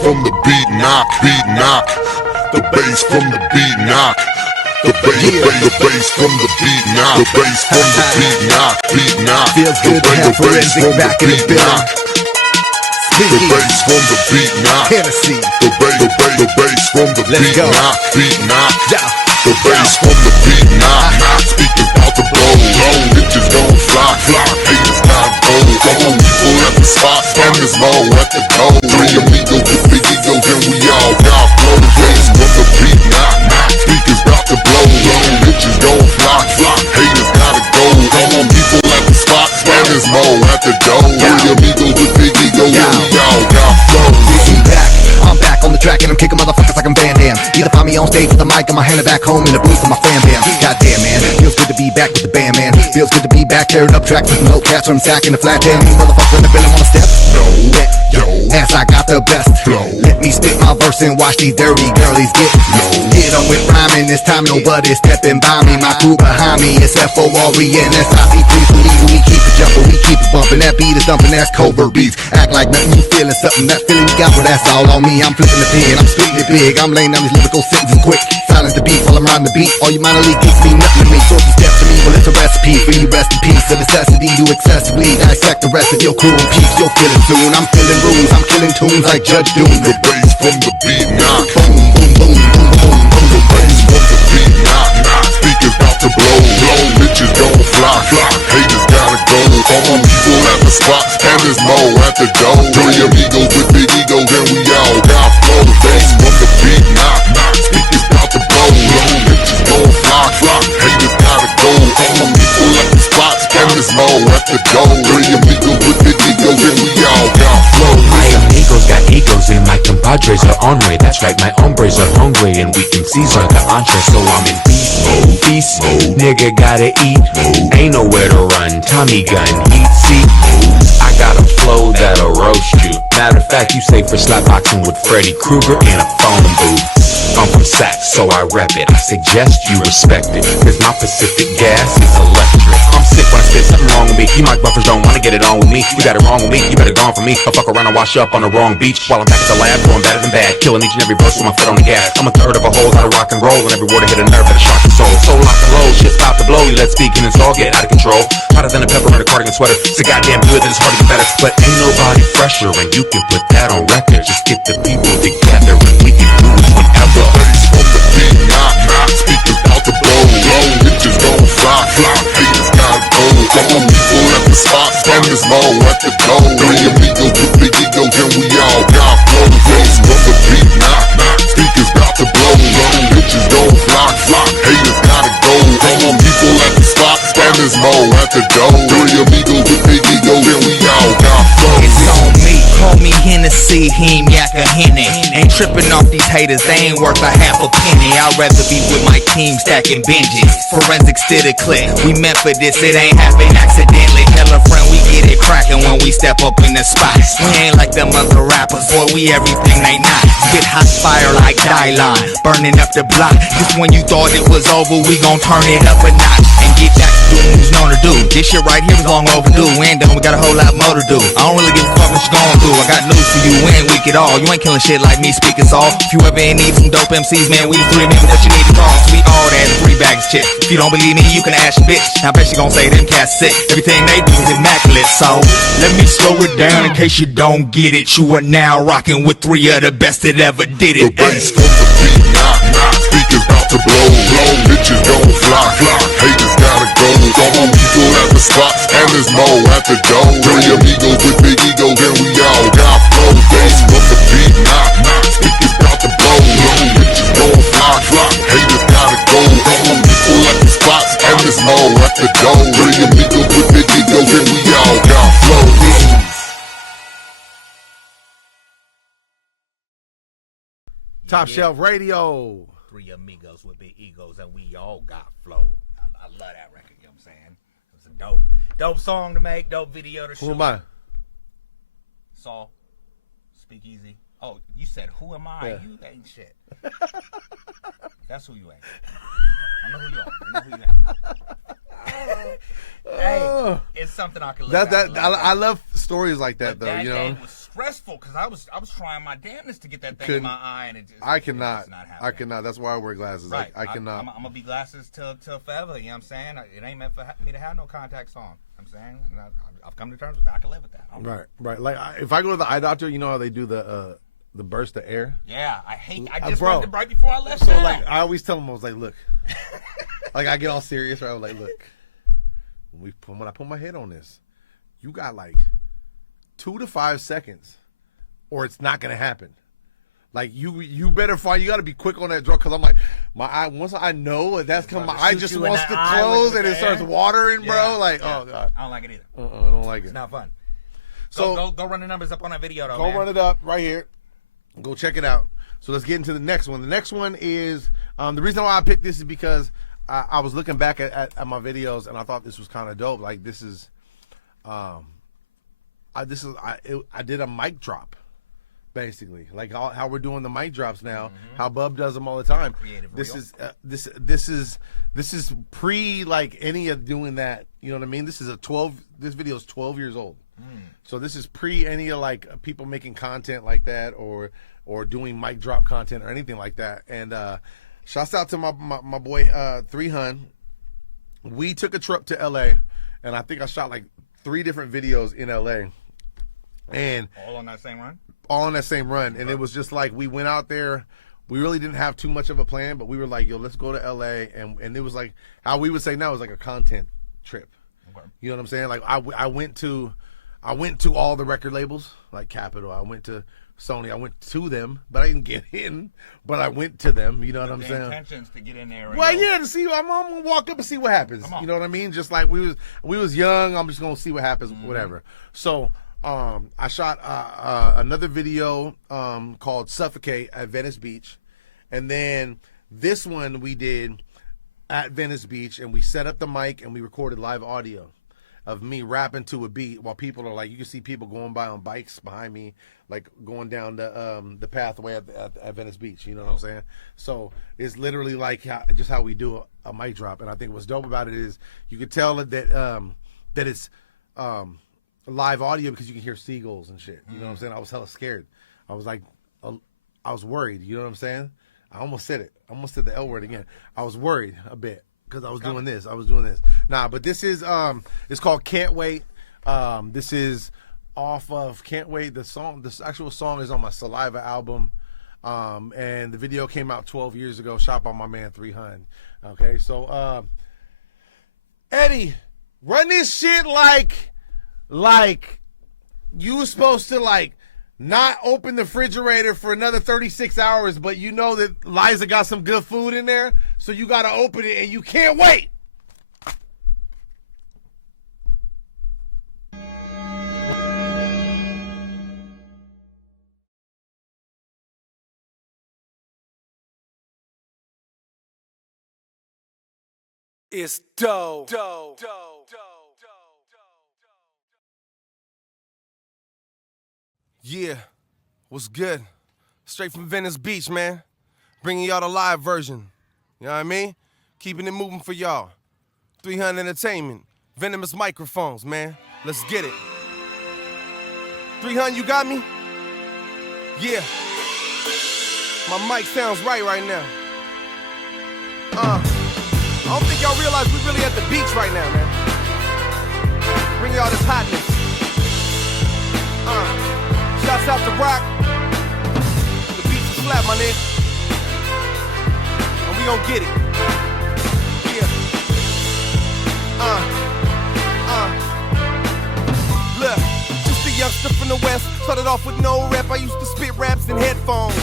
from the beat knock, the bass from the beat knock. The bass from the beat knock, the bass from the beat knock. Feels good to have forensic back in the building. The bass from the beat knock, Hennessy. The bass from the beat knock, The bass from the beat knock, speakers out the blow. Bitches gon' fly, haters not gold. People at the spot, spammers low at the door. Three amigos with big egos and we all got flow. The bass from the beat knock, speakers about to blow. Bitches gon' fly, haters gotta go. People at the spot, spammers low at the door. Three amigos with big egos and we all got flow. I'm back on the track and I'm kicking motherfuckers like I'm Van Damme. Either find me on stage with the mic or my hand back home in the booth with my fam bam. Goddamn man, feels good to be back with the band man. Feels good to be back tearing up tracks with no cats from sack in the flat damn. These motherfuckers in the building wanna step? No, as I got the best flow. Let me spit my verse and watch these dirty girlies get low. Hit 'em with rhyming this time, nobody's stepping by me. My crew behind me is F-O-R-E and S-I-P. Please believe we keep it jumping, we keep it bumping. That beat is dumping, that's covert beats. Act like nothing, you feeling something. That feeling you got, well that's all on me. I'm flipping the pen, I'm splitting it big. I'm laying down these lyrical sentences quick. Silence the beat while I'm riding the beat. All you minor league geeks mean nothing to me. Source of steps to me, well it's a recipe for you rest in peace. A necessity to excessively dissect the rest of your crew and peeps. You'll feel it soon. I'm filling rooms, I'm killing tunes like Judge Doom. The bass from the beat knock, boom, boom, boom, boom, boom. The bass from the beat knock, speakers about to blow. Bitches gon' fly, haters gotta go. People at the spot, spammers low at the door. Three amigos with big egos and we all got flow. The bass from the beat knock, speakers about to blow. Bitches gon' fly, haters gotta go. People at the spot, spammers low at the door. Three amigos with big egos and we all got flow. My amigos got egos and my compadres are on way. That's right, my hombres are hungry and we can Caesar the entree. So I'm in beast mode, nigga gotta eat. Ain't nowhere to run, Tommy gun, heat seat. I got a flow that'll roast you. Matter of fact, you safe for slap boxing with Freddy Krueger in a phone booth. I'm from Sax, so I rep it. I suggest you respect it, cause my Pacific gas is electric. I'm sick when I spit something wrong with me. You mic buffers don't wanna get it on with me. You got it wrong with me, you better gone for me. I'll fuck around and wash up on the wrong beach. While I'm back at the lab, going better than bad. Killing each and every verse with my foot on the gas. I'm a third of a whole lot of rock and roll, and every word I hit a nerve that shock your soul. So lock and roll, shit's about to blow. You let speaking and it's all get out of control. Hotter than a pepper in a cardigan sweater. It's a goddamn good that it's hard to get better. But ain't nobody fresher, and you can put that on record. Just get the people together and we can do it whenever. Beat knock, speakers out the blow. Bitches gon' fly, haters gotta go. People at the spot, spammers low at the door. Three amigos with big egos and we all got flow. Bass from the beat knock, speakers about to blow. Bitches gon' fly, haters gotta go. People at the spot, spammers low at the door. Three amigos with big egos and we all got flow. It's on me, call me Hennessy, he ain't yak a Henny. Ain't tripping off these haters, they ain't worth a half a penny. I'd rather be with my team stacking binges. Forensics to the click, we meant for this, it ain't happen accidentally. Tell a friend we get it cracking when we step up in the spot. We ain't like them other rappers, boy, we everything they not. Spit hot fire like Dylon, burning up the block. Just when you thought it was over, we gon' turn it up a notch and get back to doing what we's known to do. This shit right here is long overdue, we ain't done, we got a whole lot more to do. I don't really give a fuck what you going through, I got news for you, we ain't weak at all. You ain't killing shit like me, speak us all. If you ever in need some dope MCs, man, we the three men that you need to call. We all that in 3 bags of chips. If you don't believe me, you can ask your bitch. I bet she gon' say them cats sick. Everything they do is immaculate. So let me slow it down in case you don't get it. You are now rocking with 3 of the best that ever did it. The bass from the beat knock, speakers about to blow. Bitches gon' fly, haters gotta go. People at the spot, spammers low at the door. Three amigos with big egos and we all got flow. Bass from the beat knock, speakers about to blow. Bitches gon' fly, haters gotta go. People at the spot, spammers low at the door. Three amigos with big egos and we all got flow. Top Shelf Radio. 3 amigos with big egos and we all got flow. I love that record, you know what I'm saying? It's a dope song to make, dope video to shoot. Who am I? Saul. Speakeasy. Oh, you said who am I? Yeah. You ain't shit. That's who you ain't. I know who you are. I know who you ain't. Hey, it's something I can live That out. I love stories like that though. That You know, day was stressful because I was trying my damnedest to get that thing in my eye, and it just I cannot. It's not happening. I cannot. That's why I wear glasses. Right. I cannot. I'm gonna be glasses till forever. You know what I'm saying? It ain't meant for me to have no contacts on. I'm saying, and I've come to terms with that. I can live with that. Right. Like if I go to the eye doctor, you know how they do the burst of air. Yeah, I just bro. went right before I left. So town. like I always tell them, I was like, look, like I get all serious. Right? I was like, look, when I put my head on this, you got like 2 to 5 seconds, or it's not gonna happen. Like you better find. You got to be quick on that drug because I'm like my eye. Once I know that's coming, my eye just wants to close and it starts watering, bro. Like oh god, I don't like it either. I don't like it. It's not fun. So go run the numbers up on that video though. Go run it up right here. Go check it out. So let's get into the next one. The next one is the reason why I picked this is because I was looking back at my videos and I thought this was kind of dope. Like this is, I did a mic drop, basically, like how we're doing the mic drops now. How Bub does them all the time. This is pre like any of doing that. You know what I mean? This video is 12 years old. So this is pre any of like people making content like that or doing mic drop content or anything like that. And shouts out to my boy 300. We took a trip to LA and I think I shot like 3 different videos in LA. And all on that same run? All on that same run. And it was just like we went out there. We really didn't have too much of a plan, but we were like, yo, let's go to LA. And it was like how we would say now, it was like a content trip. Okay. You know what I'm saying? Like I went to all the record labels, like Capitol. I went to Sony. I went to them, but I didn't get in. But I went to them. You know what I'm saying? Intentions to get in there. Well, yeah, to see. I'm gonna walk up and see what happens. You know what I mean? Just like we was young. I'm just gonna see what happens. Whatever. So I shot another video called "Suffocate" at Venice Beach, and then this one we did at Venice Beach, and we set up the mic and we recorded live audio of me rapping to a beat while people are like, you can see people going by on bikes behind me, like going down the pathway at Venice Beach. You know what I'm saying? So it's literally like just how we do a mic drop. And I think what's dope about it is you can tell that it's live audio because you can hear seagulls and shit. You know what I'm saying? I was hella scared. I was like, I was worried. You know what I'm saying? I almost said it. I almost said the L word again. I was worried a bit. Because I was doing this. Nah, but this is it's called Can't Wait. This is off of Can't Wait. This actual song is on my Saliva album. And the video came out 12 years ago, shot by my man 300. Okay, so Eddie, run this shit like you were supposed to like not open the refrigerator for another 36 hours, but you know that Liza got some good food in there, so you got to open it and you can't wait. It's dope. Yeah, what's good? Straight from Venice Beach, man. Bringing y'all the live version. You know what I mean? Keeping it moving for y'all. 300 Entertainment. Venomous microphones, man. Let's get it. 300, you got me? Yeah. My mic sounds right now. I don't think y'all realize we really at the beach right now, man. Bring y'all this hotness. Shouts out to Rock. The beach is flat, my nigga. And we gon' get it. Yeah. Look, just a youngster from the West. Started off with no rep. I used to spit raps in headphones.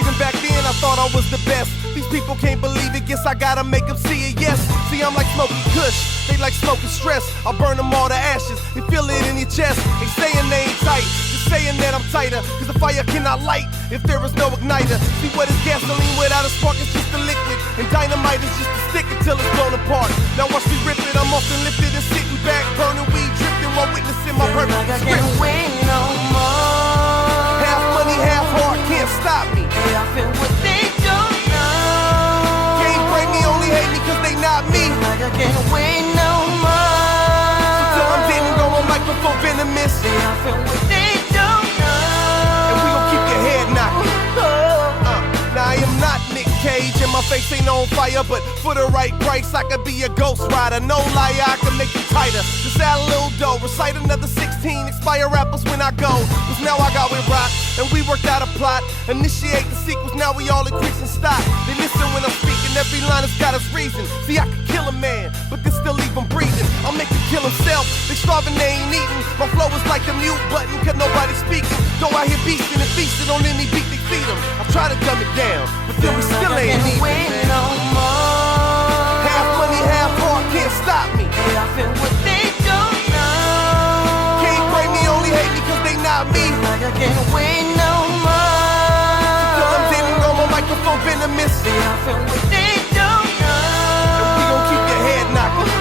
Even back then, I thought I was the best. These people can't believe it. Guess I gotta make them see it, yes. See, I'm like smoking kush. They like smoking stress. I burn them all to ashes. You feel it in your chest. They saying they ain't tight. Just saying that I'm tighter. Cause the fire cannot light if there is no igniter. See, what is gasoline without a spark? It's just a liquid. And dynamite is just a stick until it's blown apart. Now watch me rip it. I'm often lifted and sitting back. Burning weed, drifting while witnessing my perfect like I can't wait no more. Half money, half heart, can't stop me. They often what they don't know. Can't break me, only hate me cause they not me. Like I can't wait no And we gon' keep your head knocking. Now I am not Nick Cage and my face ain't on fire, but for the right price I could be a ghost rider. No liar, I can make you tighter. Just add a little dough, recite another 16, expire rappers when I go. Cause now I got with Rock, and we worked out a plot. Initiate the sequels, now we all increase in stock. They listen when I'm speaking, every line has got its reason. See, I could kill a man, but then still leave him breathing. I'll make him kill himself, they starving, they ain't eating. My flow is like the mute button, cause nobody's speaking. Go out here beasting and feasting on any beat they feed them. I try to dumb it down, but then we still ain't even. No more. Half money, half heart, can't stop me. They often what they don't know. Can't break me, only hate me cause they not me. Like I can't wait no more. Till I'm dead and on my microphone venomous. They often what they don't know. And we gon' keep your head knocking.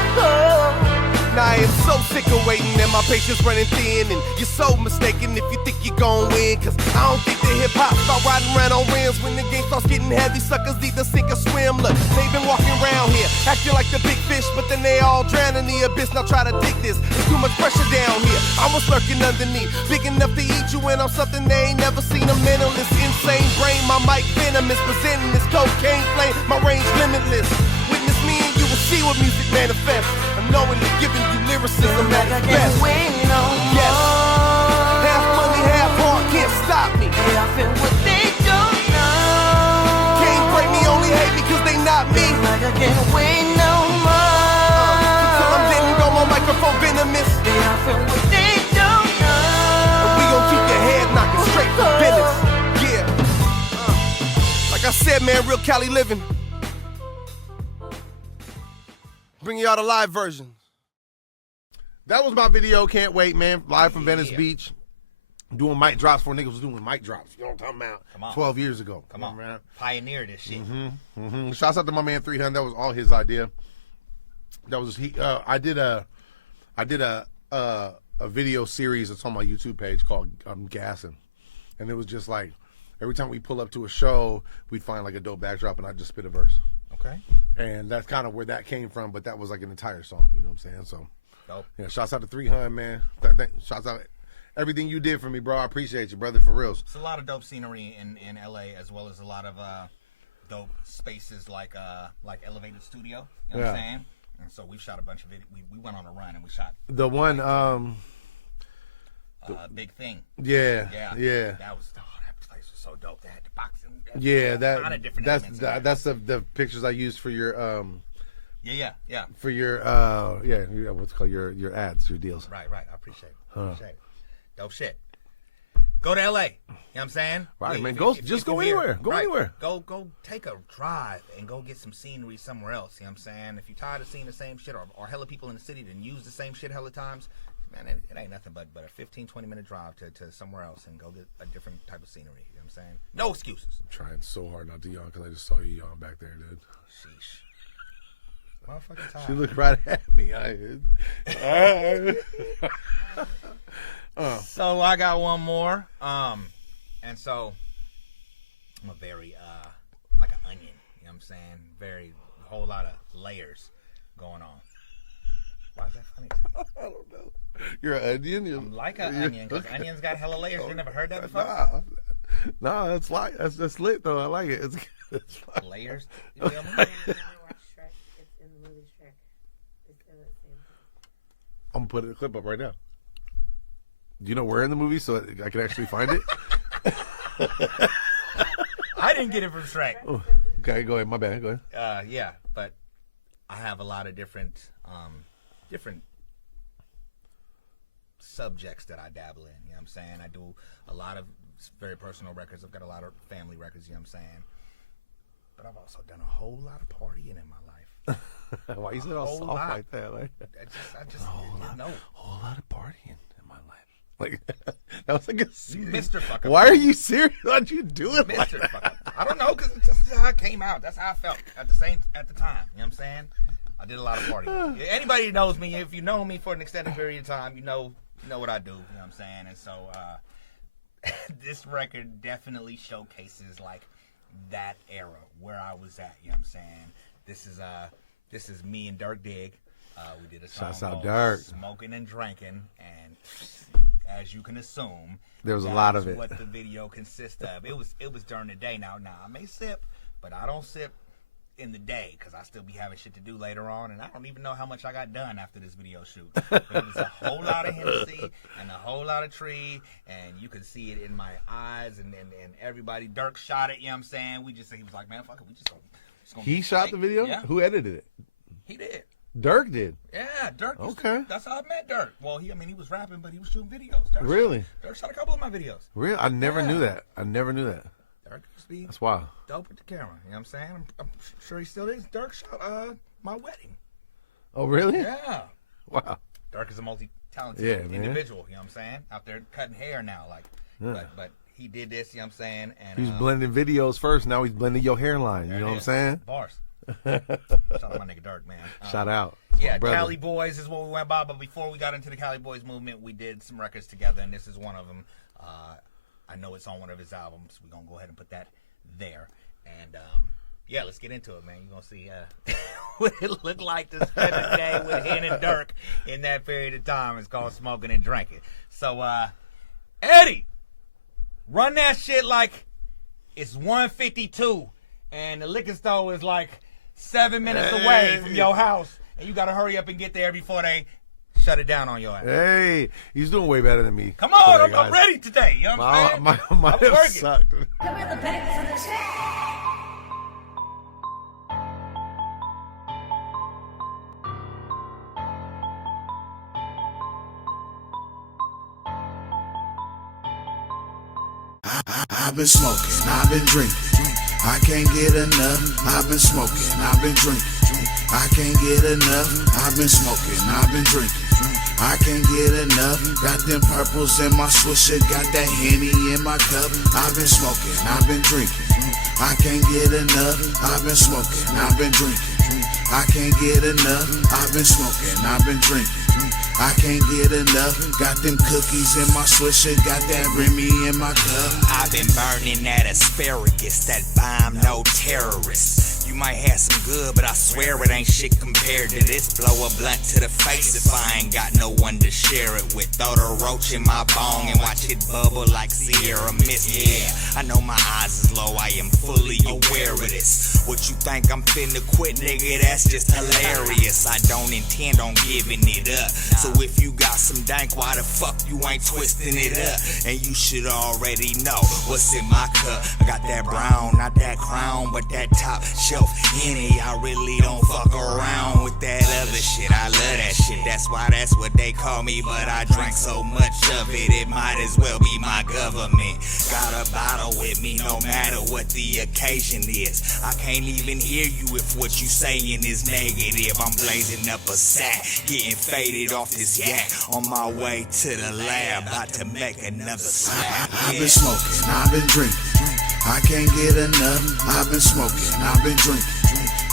Now I am so sick of waiting and my patience running thin. And you're so mistaken if you think you're gon' win. Cause I don't think the hip hop start riding around on rims. When the game starts getting heavy, suckers either sink or swim. Look, they been walking around here acting like the big fish, but then they all drown in the abyss. Now try to dig this, there's too much pressure down here. I was lurking underneath, big enough to eat you, and I'm something they ain't never seen. A mentalist, insane brain, my mic venomous, presenting this cocaine flame, my range limitless. Witness me and you will see what music manifests. Unknowingly giving you lyricism at its best. No yes, half money, half heart, can't stop me. They often what they don't know. Can't break me, only hate me cause they not me. Like I can't wait no more. Till I'm dead and go my microphone venomous. They often what they don't know. And we gon' keep your head knocking straight for business. Yeah. Like I said, man, real Cali living. Bring y'all the live version. That was my video. Can't wait, man. Live from Venice Beach. Doing mic drops for niggas was doing mic drops. You know what I'm talking about? Come on. 12 years ago. Come on, man. Pioneer this shit. Shouts out to my man 300. That was all his idea. That was I did a video series that's on my YouTube page called Gassing, and it was just like every time we pull up to a show, we'd find like a dope backdrop, and I'd just spit a verse. Okay. And that's kind of where that came from, but that was like an entire song. You know what I'm saying? So, dope. Yeah. Shouts out to 300, man. Shouts out everything you did for me, bro. I appreciate you, brother, for reals. It's a lot of dope scenery in LA, as well as a lot of dope spaces like Elevated Studio. You know what I'm saying? And so we shot a bunch of it. We went on a run and we shot the one Big Thing. Yeah. That was that place was so dope. They had the boxing. That's the pictures I used for your Yeah. for your what's called your ads, your deals. Right. I appreciate it. Dope shit. Go to LA. You know what I'm saying? Right, man. Go anywhere. Go anywhere. Go take a drive and go get some scenery somewhere else. You know what I'm saying? If you're tired of seeing the same shit or hella people in the city that use the same shit hella times, man, it ain't nothing but a 15-20 minute drive to somewhere else and go get a different type of scenery. You know what I'm saying? No excuses. I'm trying so hard not to yawn because I just saw you yawn back there, dude. Sheesh. Motherfucking tired. She looked right at me. So I got one more. And so I'm a very like an onion, you know what I'm saying? Very whole lot of layers going on. Why is that funny to you? I don't know. You're an onion? I'm like an onion, because onions got hella layers. You never heard that before? Nah, that's lit though. I like it. It's fun. Layers? You feel me? I'm gonna put a clip up right now. Do you know where in the movie so I can actually find it? I didn't get it from Shrek. Oh, okay, go ahead. My bad. Go ahead. Yeah, but I have a lot of different subjects that I dabble in. You know what I'm saying? I do a lot of very personal records. I've got a lot of family records. You know what I'm saying? But I've also done a whole lot of partying in my life. Why you said all soft like that? Like, I just whole lot of partying in my life. Like that was like a serious. Mr. Fucker. Why are you serious? Why'd you do it? Mr. Like that? Fucker. I don't know, because that's how it came out. That's how I felt at the time. You know what I'm saying? I did a lot of partying. Anybody who knows me, if you know me for an extended period of time, you know what I do. You know what I'm saying? And so this record definitely showcases like that era where I was at. You know what I'm saying? This is me and Dirk Dig. We did a song called Smoking and Drinking, and as you can assume, there was a lot of it. What the video consists of. It was during the day. Now I may sip, but I don't sip in the day because I still be having shit to do later on, and I don't even know how much I got done after this video shoot. But it was a whole lot of Hennessy and a whole lot of tree, and you could see it in my eyes, and everybody. Dirk shot it, you know what I'm saying? He was like, man, fuck it, we just gonna He shot the video? Yeah. Who edited it? He did. Dirk did? Yeah, Dirk. Okay. That's how I met Dirk. Well, he was rapping, but he was shooting videos. Really? Dirk shot a couple of my videos. Really? I never knew that. I never knew that. Dirk used to be That's wild. dope with the camera. You know what I'm saying? I'm sure he still is. Dirk shot my wedding. Oh, really? Yeah. Wow. Dirk is a multi-talented man. individual. You know what I'm saying? Out there cutting hair now, but he did this. You know what I'm saying? And He was blending videos first. Now he's blending your hairline. You know what I'm saying? Bars. Shout out my nigga Dirk, man. Shout out. Yeah, brother. Cali Boys is what we went by. But before we got into the Cali Boys movement, we did some records together, and this is one of them. I know it's on one of his albums. We're going to go ahead and put that there. And, yeah, let's get into it, man. You're going to see what it looked like to spend a day with Hen and Dirk in that period of time. It's called Smoking and Drinking. So, Eddie, run that shit like it's 1:52, and the liquor store is like 7 minutes away from your house, and you got to hurry up and get there before they shut it down on your ass. Hey, he's doing way better than me. Come on, today, I'm ready today. You know what I'm saying? My I'm hip working. sucked. Come here, the pigs of the shit. I've been smoking, I've been drinking, I can't get enough. I've been smoking, I've been drinking, I can't get enough. I've been smoking, I've been drinking, I can't get enough. Got them purples in my swisher, got that Henny in my cup. I've been smoking, I've been drinking, I can't get enough. I've been smoking, I've been drinking, I can't get enough. I've been smoking, I've been drinking, I can't get enough. Got them cookies in my swisher, got that Remy in my cup. I've been burning that asparagus, that bomb, no terrorist. You might have some good, but I swear it ain't shit compared to this. Blow a blunt to the face if I ain't got no one to share it with. Throw the roach in my bong and watch it bubble like Sierra Mist. Yeah, I know my eyes is low, I am fully aware of this. What you think I'm finna quit, nigga, that's just hilarious. I don't intend on giving it up. So if you got some dank, why the fuck you ain't twisting it up? And you should already know what's in my cup. I got that brown, not that crown, but that top shelf Henny. I really don't fuck around with that other shit. I love that shit, that's why that's what they call me. But I drank so much of it, it might as well be my government. Got a bottle with me no matter what the occasion is. I can't even hear you if what you saying is negative. I'm blazing up a sack, getting faded off this yak. On my way to the lab, about to make another slap. I've been smoking, I've been drinking, I can't get enough. I've been smoking, I've been drinking,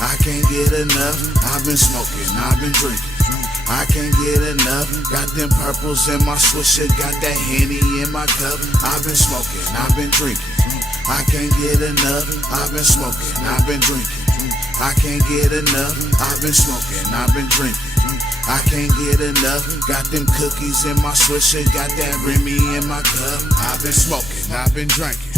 I can't get enough. I've been smoking, I've been drinking, I can't get enough. Got them purples in my swisher, got that Henny in my cup. I've been smoking, I've been drinking, I can't get enough. I've been smoking, I've been drinking, I can't get enough. I've been smoking, I've been drinking, I can't get enough. Got them cookies in my swisher, got that Remy in my cup. I've been smoking, I've been drinking,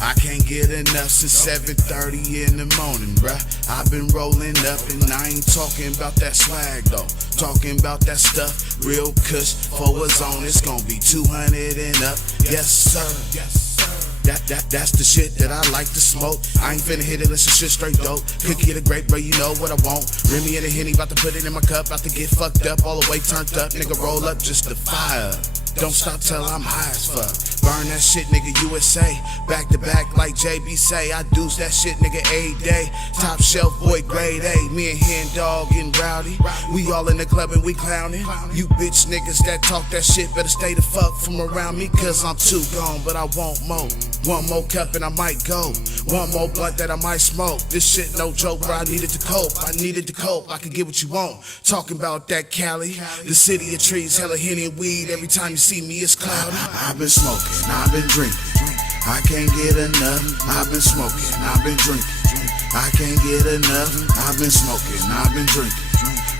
I can't get enough since 7:30 in the morning, bruh. I've been rolling up and I ain't talking about that swag though. Talking about that stuff, real kush for a zone. It's gonna be 200 and up, yes sir. That's the shit that I like to smoke. I ain't finna hit it unless it's shit straight dope. Cookie of the grape, bro, you know what I want. Remy and a Henny, about to put it in my cup. About to get fucked up, all the way turned up. Nigga, roll up just to fire. Don't stop till I'm high as fuck. Burn that shit, nigga, USA. Back to back like JB say. I deuce that shit, nigga, a day. Top shelf, boy, grade A. Me and Hen Dog getting rowdy. We all in the club and we clowning. You bitch niggas that talk that shit better stay the fuck from around me. Cause I'm too gone, but I want more. One more cup and I might go. One more blunt that I might smoke. This shit no joke, bro, I needed to cope. I needed to cope, I can get what you want. Talking about that Cali, the city of trees, hella Henny and weed. Every time you see me, it's cloudy. I've been smoking, I've been drinking, I can't get enough. I've been smoking, I've been drinking, I can't get enough. I've been smoking, I've been drinking,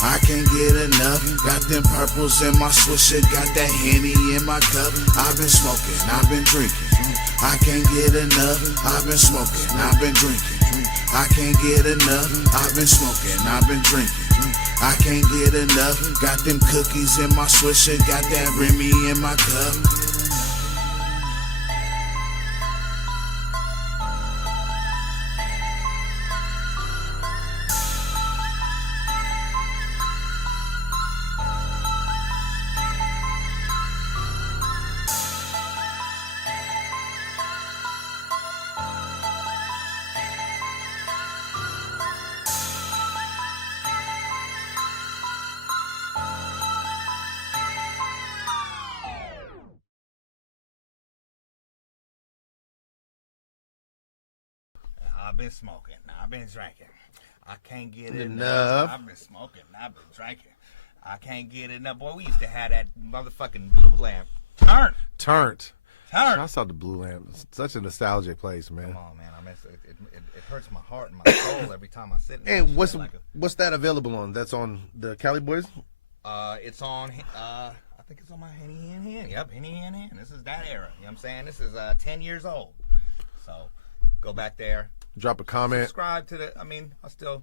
I can't get enough. Got them purples in my swisher, got that Henny in my cup. I've been smoking, I've been drinking. I can't get enough. I've been smoking, I've been drinking. I can't get enough. I've been smoking, I've been drinking. I can't get enough. Got them cookies in my swisher, got that Remy in my cup. I've been smoking. I've been drinking. I can't get Enough. I've been smoking. I've been drinking. I can't get enough. Boy, we used to have that motherfucking blue lamp. Turnt. Shouts out to Blue Lamp. It's such a nostalgic place, man. Come on, man. I miss it. It hurts my heart and my soul every time I sit in there. And what's that available on? That's on the Cali Boys? It's on, I think it's on my Henny Hand. Yep, Henny Hand. This is that era. You know what I'm saying? This is 10 years old. So go back there. Drop a comment. Subscribe to I still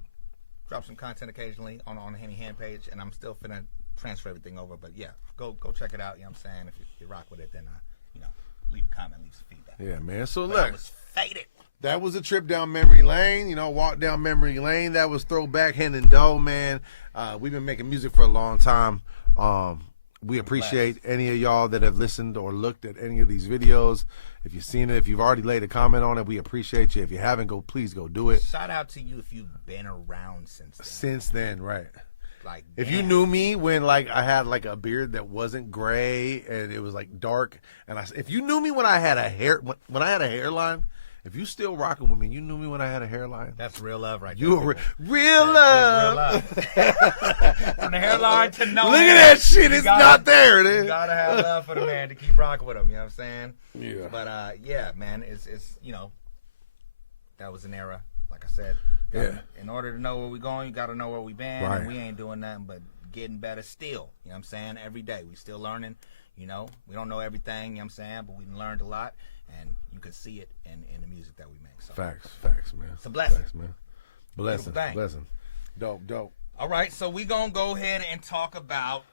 drop some content occasionally on the Henny Hand page, and I'm still finna transfer everything over. But yeah, go check it out. You know what I'm saying? If you rock with it, then leave a comment, leave some feedback. Yeah, man. So but look, I was faded. That was a trip down memory lane. Walk down memory lane. That was throwback Hen and Doe, man. We've been making music for a long time. We appreciate any of y'all that have listened or looked at any of these videos. If you've seen it, if you've already laid a comment on it, we appreciate you. If you haven't, please go do it. Shout out to you if you've been around since then. Since then, right. Like, if you knew me when I had a beard that wasn't gray and it was dark, and if you knew me when I had a hairline, if you still rocking with me, you knew me when I had a hairline. That's real love right there. You were real love. From the hairline to no. Look at that shit. It's not there. You gotta have love for the man to keep rocking with him. You know what I'm saying? Yeah. But yeah, man, it's that was an era. Like I said, in order to know where we're going, you gotta know where we've been. Right. And we ain't doing nothing but getting better still. You know what I'm saying? Every day we still learning. We don't know everything. You know what I'm saying? But we learned a lot. And you can see it in the music that we make. So. Facts, man. It's a blessing. Facts, man. Blessing. Dope. All right, so we gonna go ahead and talk about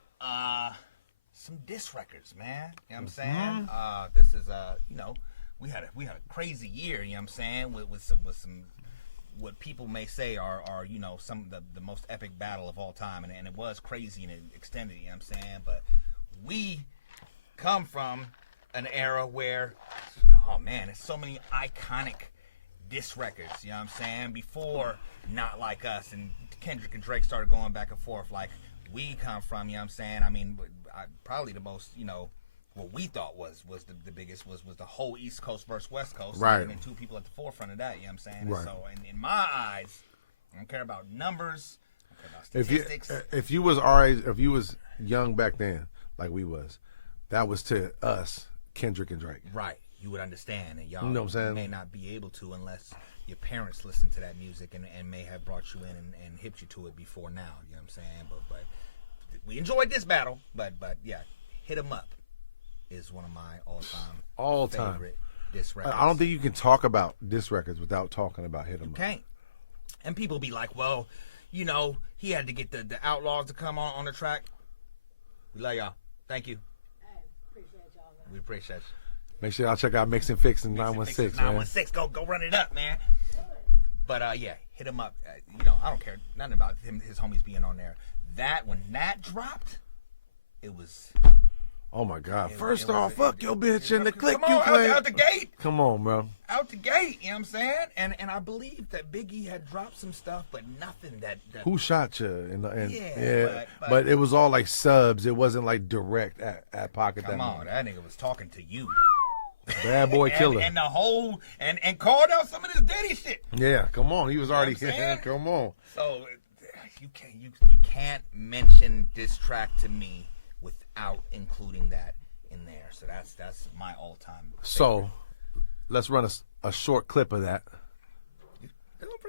some diss records, man. You know what I'm saying? This is we had a crazy year. You know what I'm saying? With some what people may say are some of the most epic battle of all time, and it was crazy and it extended. You know what I'm saying? But we come from an era where, oh man, there's so many iconic diss records, you know what I'm saying? Before Not Like Us and Kendrick and Drake started going back and forth, like we come from, you know what I'm saying? Probably the most, what we thought was the biggest was the whole East Coast versus West Coast. Right. And then two people at the forefront of that, you know what I'm saying? Right. So in my eyes, I don't care about numbers, I don't care about statistics. If you was young back then, like we was, that was to us Kendrick and Drake. Right. You would understand, and y'all know what I'm saying? may not be able to unless your parents listened to that music and may have brought you in and hipped you to it before now. You know what I'm saying? But we enjoyed this battle. But yeah, Hit 'Em Up is one of my all-time favorite diss records. I don't think you can talk about diss records without talking about Hit 'Em Up. You can't. And people be like, well, he had to get the Outlaws to come on the track. We love y'all. Thank you. We appreciate you. Make sure y'all check out Mix and Fix and 916. 916, go run it up, man. But yeah, Hit 'Em Up. I don't care nothing about his homies being on there. When that dropped, it was. Oh my God! First off, fuck your bitch and the click you play. Out the gate. Come on, bro. Out the gate. You know what I'm saying? And I believe that Biggie had dropped some stuff, but nothing that Who shot you? Yeah. But it was all like subs. It wasn't like direct at pocket. Come on, that nigga was talking to you. Bad boy killer. And the whole and called out some of this Diddy shit. Yeah, come on. He was already come on. So you can't mention diss track to me without including that in there. So that's my all-time favorite. So let's run a short clip of that.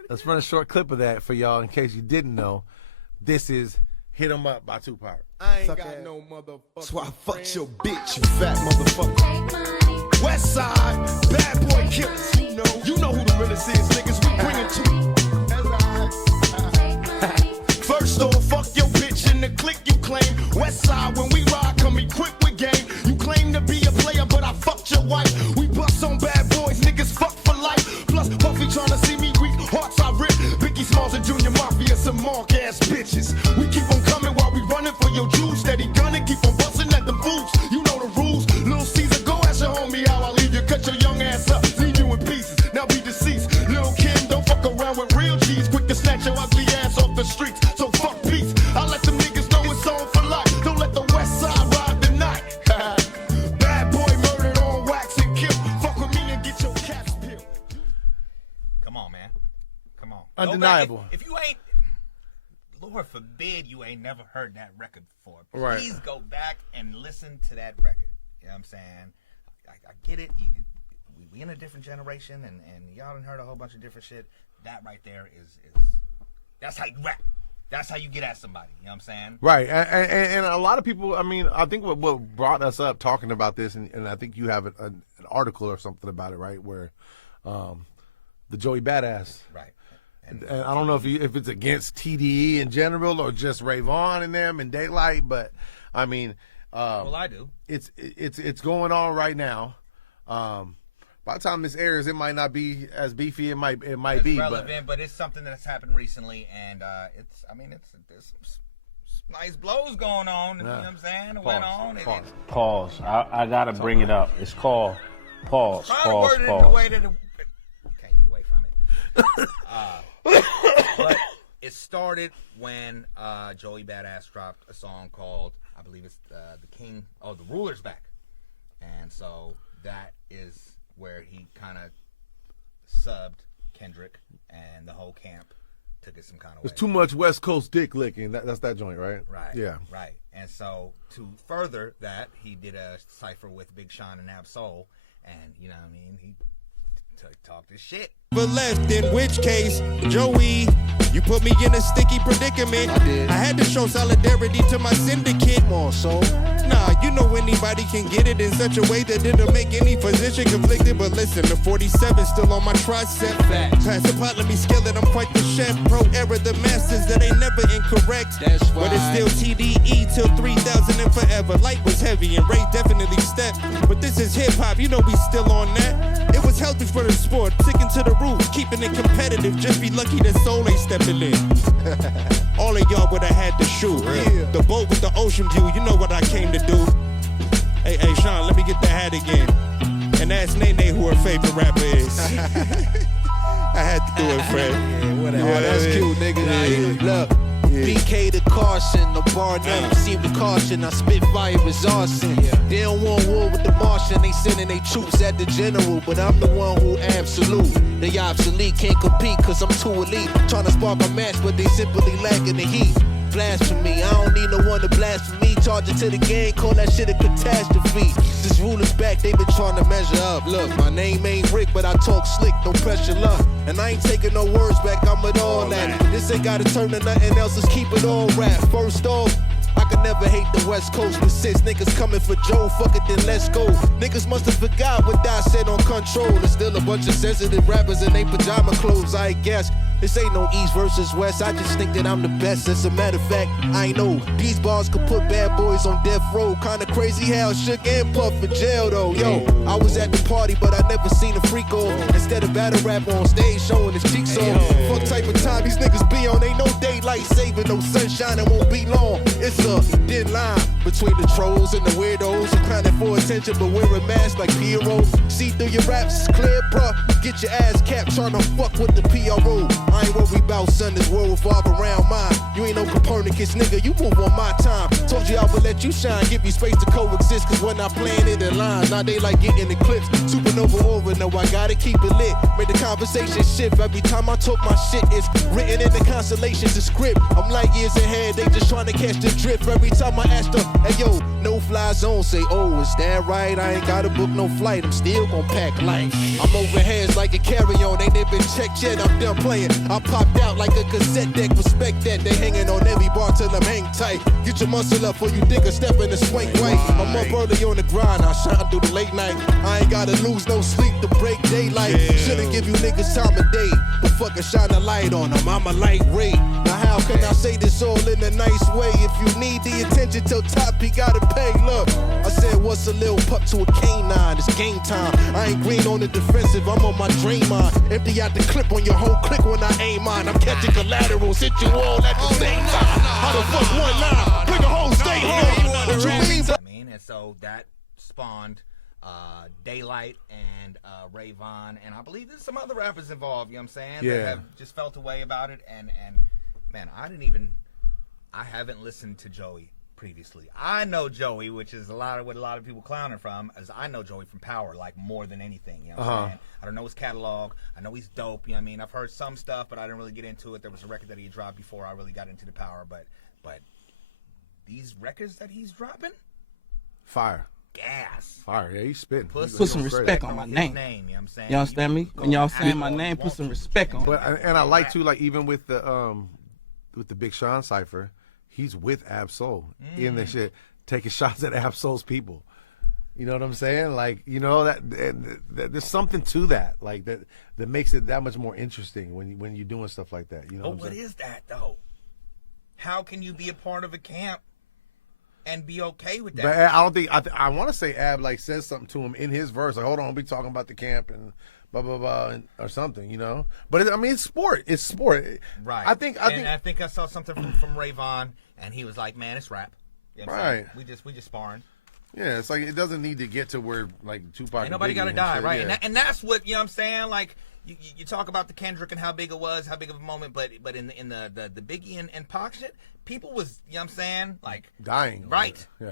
Let's run a short clip of that for y'all in case you didn't know. This is Hit 'Em Up by Tupac. I ain't got no motherfucker. That's why I fucked your bitch, you fat motherfucker. West Side, bad boy killers. You know who the realest is, niggas. We bring it to you. First off, fuck your bitch in the clique you claim. West Side, when we ride, come equipped with game. You claim to be a player, but I fucked your wife. We bust on bad boys, niggas fuck for life. Plus, Puffy tryna see me weak, hearts I rip. Biggie Smalls and Junior Mafia, some mark ass bitches. We keep on coming while we running for your juice. Steady gunning, keep on busting at them fools. You know the rules. Little Caesar, go ask your homie how I leave you. Cut your young ass up, leave you in pieces. Now be deceased. Lil' Kim, don't fuck around with real G's. Quick to snatch your ugly ass off the streets. So fuck peace. I let them niggas know it's on for life. Don't let the West Side ride the night. Bad boy murdered on wax and kill. Fuck with me and get your caps peeled. Come on, man. Come on. Undeniable. If you ain't, Lord forbid, you ain't never heard that record before. Right. Please go back and listen to that record. You know what I'm saying? I get it. We in a different generation, and y'all done heard a whole bunch of different shit. That right there is that's how you rap. That's how you get at somebody. You know what I'm saying? Right, and a lot of people. I mean, I think what brought us up talking about this, and I think you have an article or something about it, right? Where the Joey Badass, right? And I don't know if it's against TDE in general or just Ray Vaughn and them and Daylight, but I mean, well, I do. It's going on right now. By the time this airs, it might not be as beefy. It might be relevant, but it's something that's happened recently, and there's some nice blows going on. You know what I'm saying? It went on. Pause. I gotta bring it up. It's called pause. Pause. You can't get away from it. But it started when Joey Badass dropped a song called, I believe it's the Ruler's Back, and so that is where he kind of subbed Kendrick, and the whole camp took it some kind of way. It's too much West Coast dick licking. That's that joint, right? Right. Yeah. Right. And so to further that, he did a cipher with Big Sean and Ab Soul, and you know what I mean, he talked his shit. But left, in which case, Joey, you put me in a sticky predicament. I had to show solidarity to my syndicate. Come on, soul. Nah, you know anybody can get it in such a way that it'll make any physician conflicted. But listen, the 47 still on my tricep. Pass the pot, let me scale it. I'm quite the chef. Pro era, the masters that ain't never incorrect. That's why. But it's still TDE till 3000 and forever. Light was heavy and Ray definitely stepped. But this is hip hop, you know we still on that. It was healthy for the sport, sticking to the rules, keeping it competitive. Just be lucky that Soul ain't stepping in. All of y'all would have had to shoot. The boat with the ocean view, you know what I came to do. Hey, Sean, let me get the hat again. And ask Nene who her favorite rapper is. I had to do it, Fred. Yeah, whatever. Oh, that's cute, nigga. Yeah. Look. BK to Carson, the bar never seem to caution. I spit fire as arson. They don't want war with the Martian, they sending their troops at the general. But I'm the one who absolute. They obsolete, can't compete cause I'm too elite. Trying to spark a match, but they simply lacking the heat. Blasphemy, I don't need no one to blaspheme. Charge it to the game, call that shit a catastrophe. This ruler's back, they been trying to measure up. Look, my name ain't Rick, but I talk slick, no pressure luck. And I ain't taking no words back, I'm with all that. This ain't gotta turn to nothing else, let's keep it all rap. First off, I could never hate the West Coast, but since niggas coming for Joe, fuck it, then let's go. Niggas must have forgot what I said on Control. There's still a bunch of sensitive rappers in they pajama clothes, I guess. This ain't no East versus West, I just think that I'm the best. As a matter of fact, I know these bars could put bad boys on death row. Kinda crazy how Shook and Puff in jail though. Yo, I was at the party, but I never seen a freak off. Instead of battle rap on stage showing his cheeks off. Fuck type of time these niggas be on, ain't no daylight saving, no sunshine, it won't be long. It's a thin line between the trolls and the weirdos. Who clowning for attention but wearing masks like Pierrot. See through your raps, it's clear, bruh. Get your ass capped tryna fuck with the PRO. I ain't worried about son, this world revolve around mine. You ain't no Copernicus, nigga, you move on my time. Told you I would let you shine, give you space to coexist. Cause when I plan it in line, now they like getting eclipsed. Supernova over, no, I gotta keep it lit. Make the conversation shift every time I talk my shit. It's written in the constellations, the script. I'm like years ahead, they just trying to catch the drift. Every time I ask them, hey yo, no fly zone, say, oh, is that right? I ain't gotta book no flight, I'm still gon' pack light. I'm over heads like a carry-on, ain't they been checked yet, I'm done playing. I popped out like a cassette deck. Respect that, they hanging on every bar till I'm hang tight. Get your muscle up before you think a step in the swank way. I'm up early on the grind, I shine through the late night. I ain't gotta lose no sleep to break daylight. Shouldn't give you niggas time of day, but fucking shine a light on them. I'm a lightweight. Now how can I say this all in a nice way? If you need the attention till top, you gotta pay. Look, I said what's a little pup to a canine? It's game time. I ain't green on the defensive, I'm on my dream on. Empty out the clip on your whole click when I aim mine. I'm catching collaterals, hit you all at the same time. How the fuck 1-9? Bring a whole stay home. What you mean? I mean, and so that spawned Daylight and Rayvon, and I believe there's some other rappers involved, you know what I'm saying? That have just felt a way about it, and man, I haven't listened to Joey previously. I know Joey, which is what a lot of people clowning from, as I know Joey from Power, like more than anything, you know what I'm saying? I don't know his catalog. I know he's dope, you know what I mean? I've heard some stuff, but I didn't really get into it. There was a record that he dropped before I really got into the Power, but these records that he's dropping? Fire. Gas. Fire, yeah, he's spitting. Put some respect on my name. You know what I'm saying? You understand me? When y'all saying my name, put some respect on it. And I like too, like even with the Big Sean cipher, he's with Ab-Soul in the shit, taking shots at Ab-Soul's people. You know what I'm saying? Like, you know, that there's something to that, like that makes it that much more interesting when you're doing stuff like that. You know what is that though? How can you be a part of a camp and be okay with that? But I don't think I want to say Ab like says something to him in his verse, like, hold on, we talking about the camp and blah blah blah or something, you know. But I mean, it's sport. It's sport. Right. I think I saw something from Rayvon, and he was like, "Man, it's rap." You know what I'm saying? We just sparring. Yeah, it's like it doesn't need to get to where like Tupac. Ain't nobody gotta die, right? Yeah. And that's what, you know what I'm saying. Like you talk about the Kendrick and how big it was, how big of a moment, but in the Biggie and Pac shit, people was, you know what I'm saying, like dying. Right. Yeah.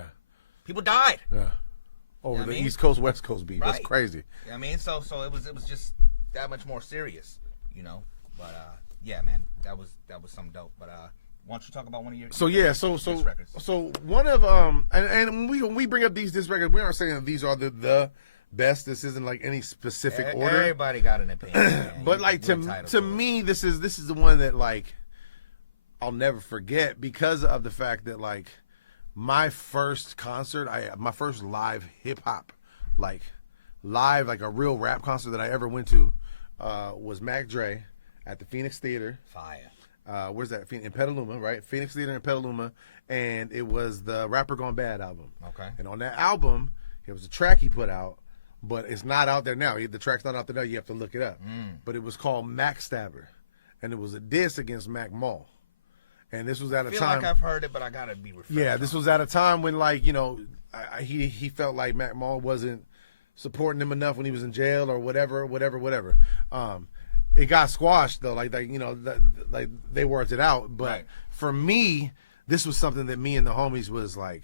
People died. Yeah. Over the East Coast West Coast beef. That's crazy. You know what I mean, so it was just that much more serious, you know. But yeah, man, that was some dope. But why don't you talk about one of your records? So one of and when we bring up these disc records, we aren't saying that these are the best. This isn't like any specific order. Everybody got an opinion. But like to me, this is the one that like I'll never forget because of the fact that like my first concert, my first live hip hop, like a real rap concert that I ever went to was Mac Dre at the Phoenix Theater. Fire. Where's that? In Petaluma, right? Phoenix Theater in Petaluma, and it was the Rapper Gone Bad album. Okay. And on that album, it was a track he put out, but it's not out there now. The track's not out there now. You have to look it up. But it was called Mac Stabber, and it was a diss against Mac Mall. And this was at a time. I feel like I've heard it, but I gotta be refreshed. Yeah, this was at a time when, like, you know, he felt like Mac Mall wasn't supporting him enough when he was in jail or whatever. It got squashed though, like you know, like they worked it out. But for me, this was something that me and the homies was like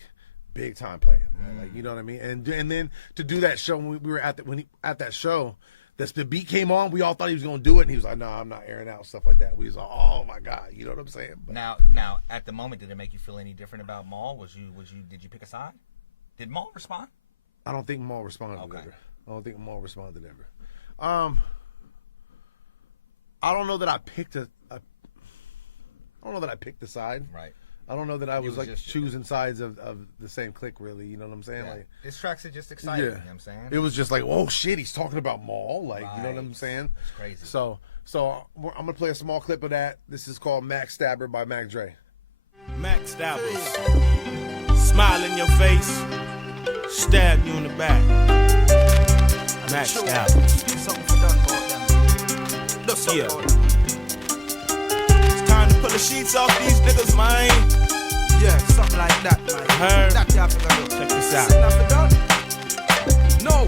big time playing. Like, you know what I mean? And then to do that show when we were at that show, the beat came on. We all thought he was gonna do it, and he was like, "No, I'm not airing out," stuff like that. We was like, "Oh my god," you know what I'm saying? But now, at the moment, did it make you feel any different about Maul? Did you pick a side? Did Maul respond? I don't think Maul responded ever. I don't think Maul responded ever. I don't know that I picked I don't know that I picked a side. Right. I don't know that I was like choosing sides of the same clique, really. You know what I'm saying? Yeah. Like this track's just exciting. You know what I'm saying? It was just like, oh shit, he's talking about Maul. Like, you know what I'm saying? It's crazy. So I'm gonna play a small clip of that. This is called Mac Stabber by Mac Dre. Mac Stabbers. Smile in your face. Stab you in the back. Mac Stabbers. Yeah. It's time to pull the sheets off these niggas, man. Yeah, something like that, man. Heard. That you have to go. Check this out. No.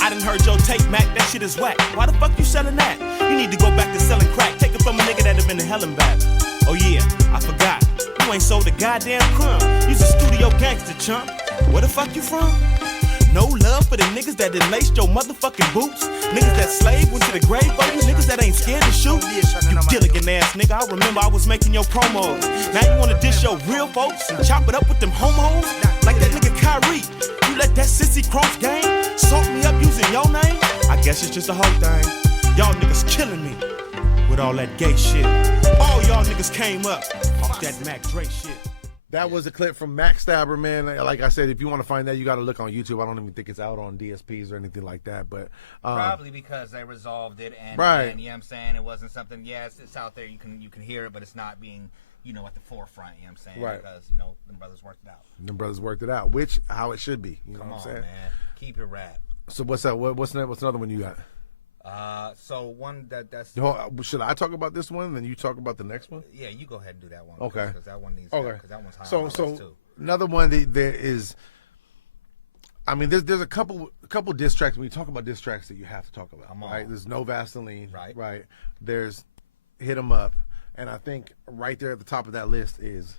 I done heard your take, Mac, that shit is whack. Why the fuck you selling that? You need to go back to selling crack. Take it from a nigga that have been to hell and back. Oh yeah, I forgot. You ain't sold a goddamn crumb. You's a studio gangster, chump. Where the fuck you from? No love for the niggas that done laced your motherfucking boots. Niggas that slave went to the grave for you. Niggas that ain't scared to shoot. You Gilligan ass nigga, I remember I was making your promos. Now you wanna dish your real folks and chop it up with them homos? Like that nigga Kyrie. You let that sissy cross game salt me up using your name? I guess it's just a whole thing. Y'all niggas killing me. with all that gay shit. All y'all niggas came up off that Mac Dre shit. That was a clip from Mac Stabber, man. Like I said, if you want to find that, you got to look on YouTube. I don't even think it's out on DSPs or anything like that. But probably because they resolved it, and, right. and you know what I'm saying, it wasn't something. Yes, it's out there. You can hear it, but it's not being at the forefront. You know what I'm saying? Right. Because the brothers worked it out. The brothers worked it out, which how it should be. You know what I'm saying? Man. Keep it rap. So what's that? What's another one you got? So one that's. Should I talk about this one, then you talk about the next one? Yeah, you go ahead and do that one. Okay. Because that one needs. Okay. Because that one's high So on my list too. another one that there is. I mean, there's a couple diss tracks. When you talk about diss tracks, that you have to talk about. Right. There's No Vaseline. Right. Right. There's Hit 'Em Up, and I think right there at the top of that list is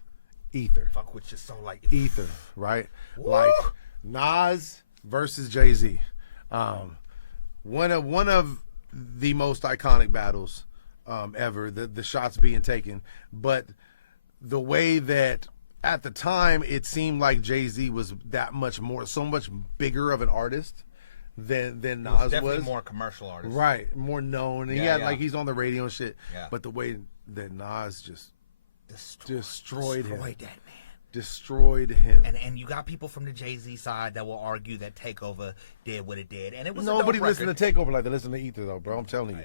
Ether. Fuck with your soul like Ether. Right. Woo! Like Nas versus Jay-Z. One of the most iconic battles ever. The shots being taken, but the way that at the time it seemed like Jay-Z was so much bigger of an artist than Nas was. Definitely more commercial artist, right? More known, and he's on the radio and shit. Yeah. But the way that Nas just destroyed him. That man. Destroyed him. And you got people from the Jay-Z side that will argue that Takeover did what it did, and it was nobody a dope listened to Takeover like they listen to Ether though, bro. I'm telling you.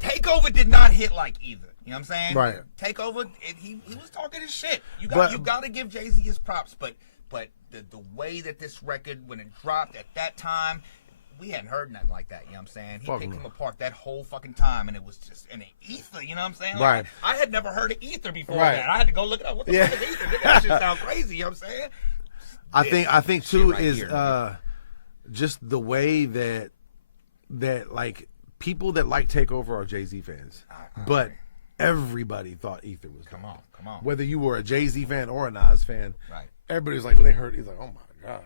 Takeover did not hit like Ether. You know what I'm saying? Right. Takeover, he was talking his shit. You got to give Jay-Z his props, but the way that this record, when it dropped at that time, we hadn't heard nothing like that. You know what I'm saying? He picked him apart that whole fucking time, and it was just an Ether. You know what I'm saying? Like, right. I had never heard of Ether before right. that. I had to go look it up. What the fuck is Ether? That shit sound crazy. You know what I'm saying? I think too right is here, just the way that like people that like Takeover are Jay-Z fans, but everybody thought Ether was come on. Whether you were a Jay-Z fan or a Nas fan, right? Everybody was like, when they heard, he's like, oh my god,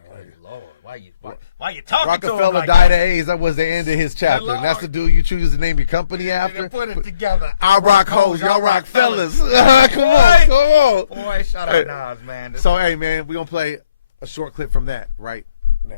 Lord, why you talking Rockefeller to him like died that? of AIDS. That was the end of his chapter, and that's the dude you choose to name your company after. Put it together. I rock hoes, y'all rock fellas. Come on. Boy, shout out Nas, man. So hey, man, we gonna play a short clip from that right now.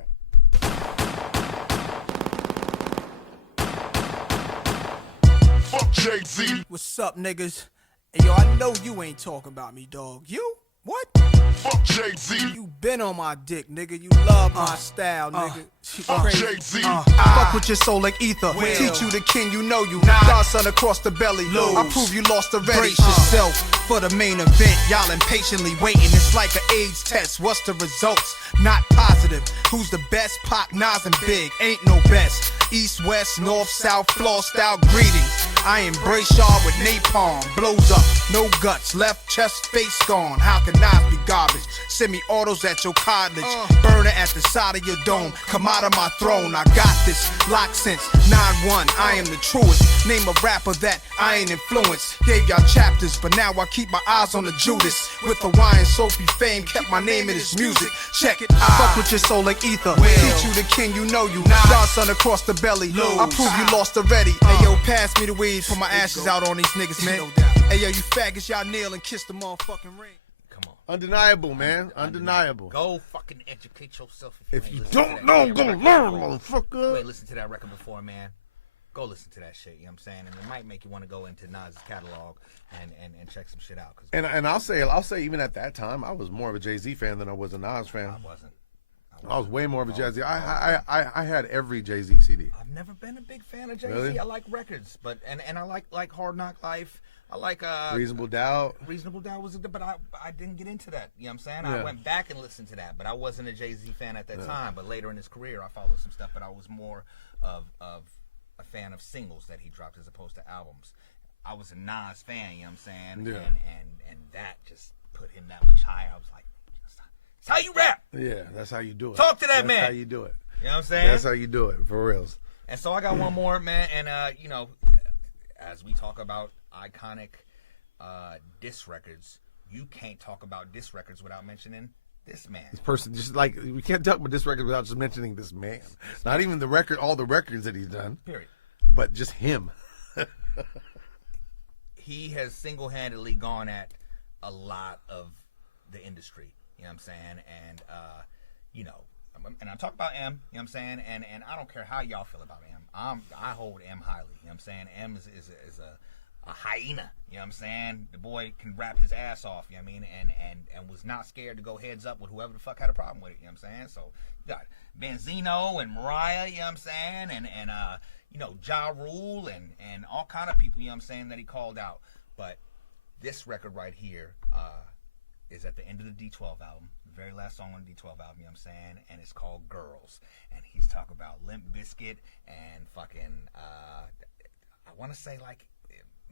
Fuck Jay-Z. What's up, niggas? Hey, yo, I know you ain't talking about me, dog. You? What? Fuck Jay-Z. You been on my dick, nigga. You love my style, nigga. Fuck Jay-Z. Fuck with your soul like Ether. Teach you the king, you know you. Godson across the belly. I prove you lost already. Brace yourself for the main event. Y'all impatiently waiting. It's like an AIDS test. What's the results? Not positive. Who's the best? Pac, Nas, and Big. Ain't no best. East, west, north, south, floor style greetings. I embrace y'all with napalm. Blows up, no guts, left chest, face gone. How can Nas be garbage? Semi-autos at your cottage. Burner at the side of your dome. Come out of my throne, I got this. Lock since 9-1, I am the truest. Name a rapper that I ain't influenced. Gave y'all chapters, but now I keep my eyes on the Judas. With Hawaiian Sophie fame, kept my name in his music. Check it, fuck with your soul like Ether. Teach you the king, you know you. Godson across the belly. I prove you lost already. Hey yo, pass me the weed, put my ashes out on these niggas, man. Hey yo, you faggots, y'all kneel and kiss the motherfucking ring. Undeniable, man. Undeniable. Go fucking educate yourself. If you don't know, go learn, motherfucker. You ain't listened to that record before, man. Go listen to that shit, you know what I'm saying? And it might make you want to go into Nas' catalog and check some shit out. And I'll say even at that time, I was more of a Jay-Z fan than I was a Nas fan. I wasn't. I was way more of a Jay-Z. I had every Jay-Z CD. I've never been a big fan of Jay-Z. Really? I like records, but and I like Hard Knock Life. I like Reasonable Doubt. Reasonable Doubt was but I didn't get into that. You know what I'm saying? Yeah. I went back and listened to that, but I wasn't a Jay-Z fan at that time. But later in his career, I followed some stuff, but I was more of a fan of singles that he dropped as opposed to albums. I was a Nas fan, you know what I'm saying? Yeah. And that just put him that much higher. I was like, that's how you rap. Yeah, that's how you do it. Talk to that man. That's how you do it. You know what I'm saying? That's how you do it, for reals. And so I got one more, man, and you know, as we talk about iconic diss records, you can't talk about diss records without mentioning this man. This person, just like we can't talk about this record without just mentioning this man. Not even the record, all the records that he's done. Period. But just him. He has single-handedly gone at a lot of the industry. You know what I'm saying? And you know, and I talk about M. You know what I'm saying? And I don't care how y'all feel about M. I hold M highly. You know what I'm saying? M is a hyena. You know what I'm saying? The boy can rap his ass off, you know what I mean? And was not scared to go heads up with whoever the fuck had a problem with it, you know what I'm saying? So you got Benzino and Mariah, you know what I'm saying? And you know, Ja Rule and all kind of people, you know what I'm saying, that he called out. But this record right here is at the end of the D12 album, the very last song on the D12 album, you know what I'm saying? And it's called Girls. And he's talking about Limp Bizkit and fucking, I want to say like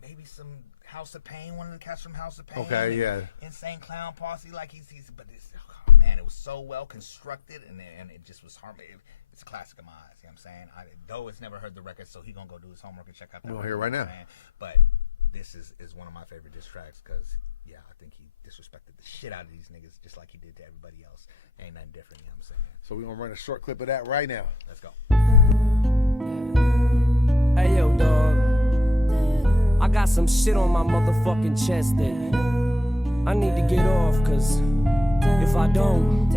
maybe some House of Pain, one of the cats from House of Pain. Okay, yeah. Insane Clown Posse, like he's but it's, oh man, it was so well constructed and it just was harmony. It's a classic of my eyes, you know what I'm saying? Though it's never heard the record, so he gonna go do his homework and check out that. We'll hear it right now. But this is one of my favorite diss tracks because, yeah, I think he disrespected the shit out of these niggas just like he did to everybody else. Ain't nothing different, you know what I'm saying? So we're going to run a short clip of that right now. Let's go. Hey, yo, dog. I got some shit on my motherfucking chest that I need to get off, because if I don't,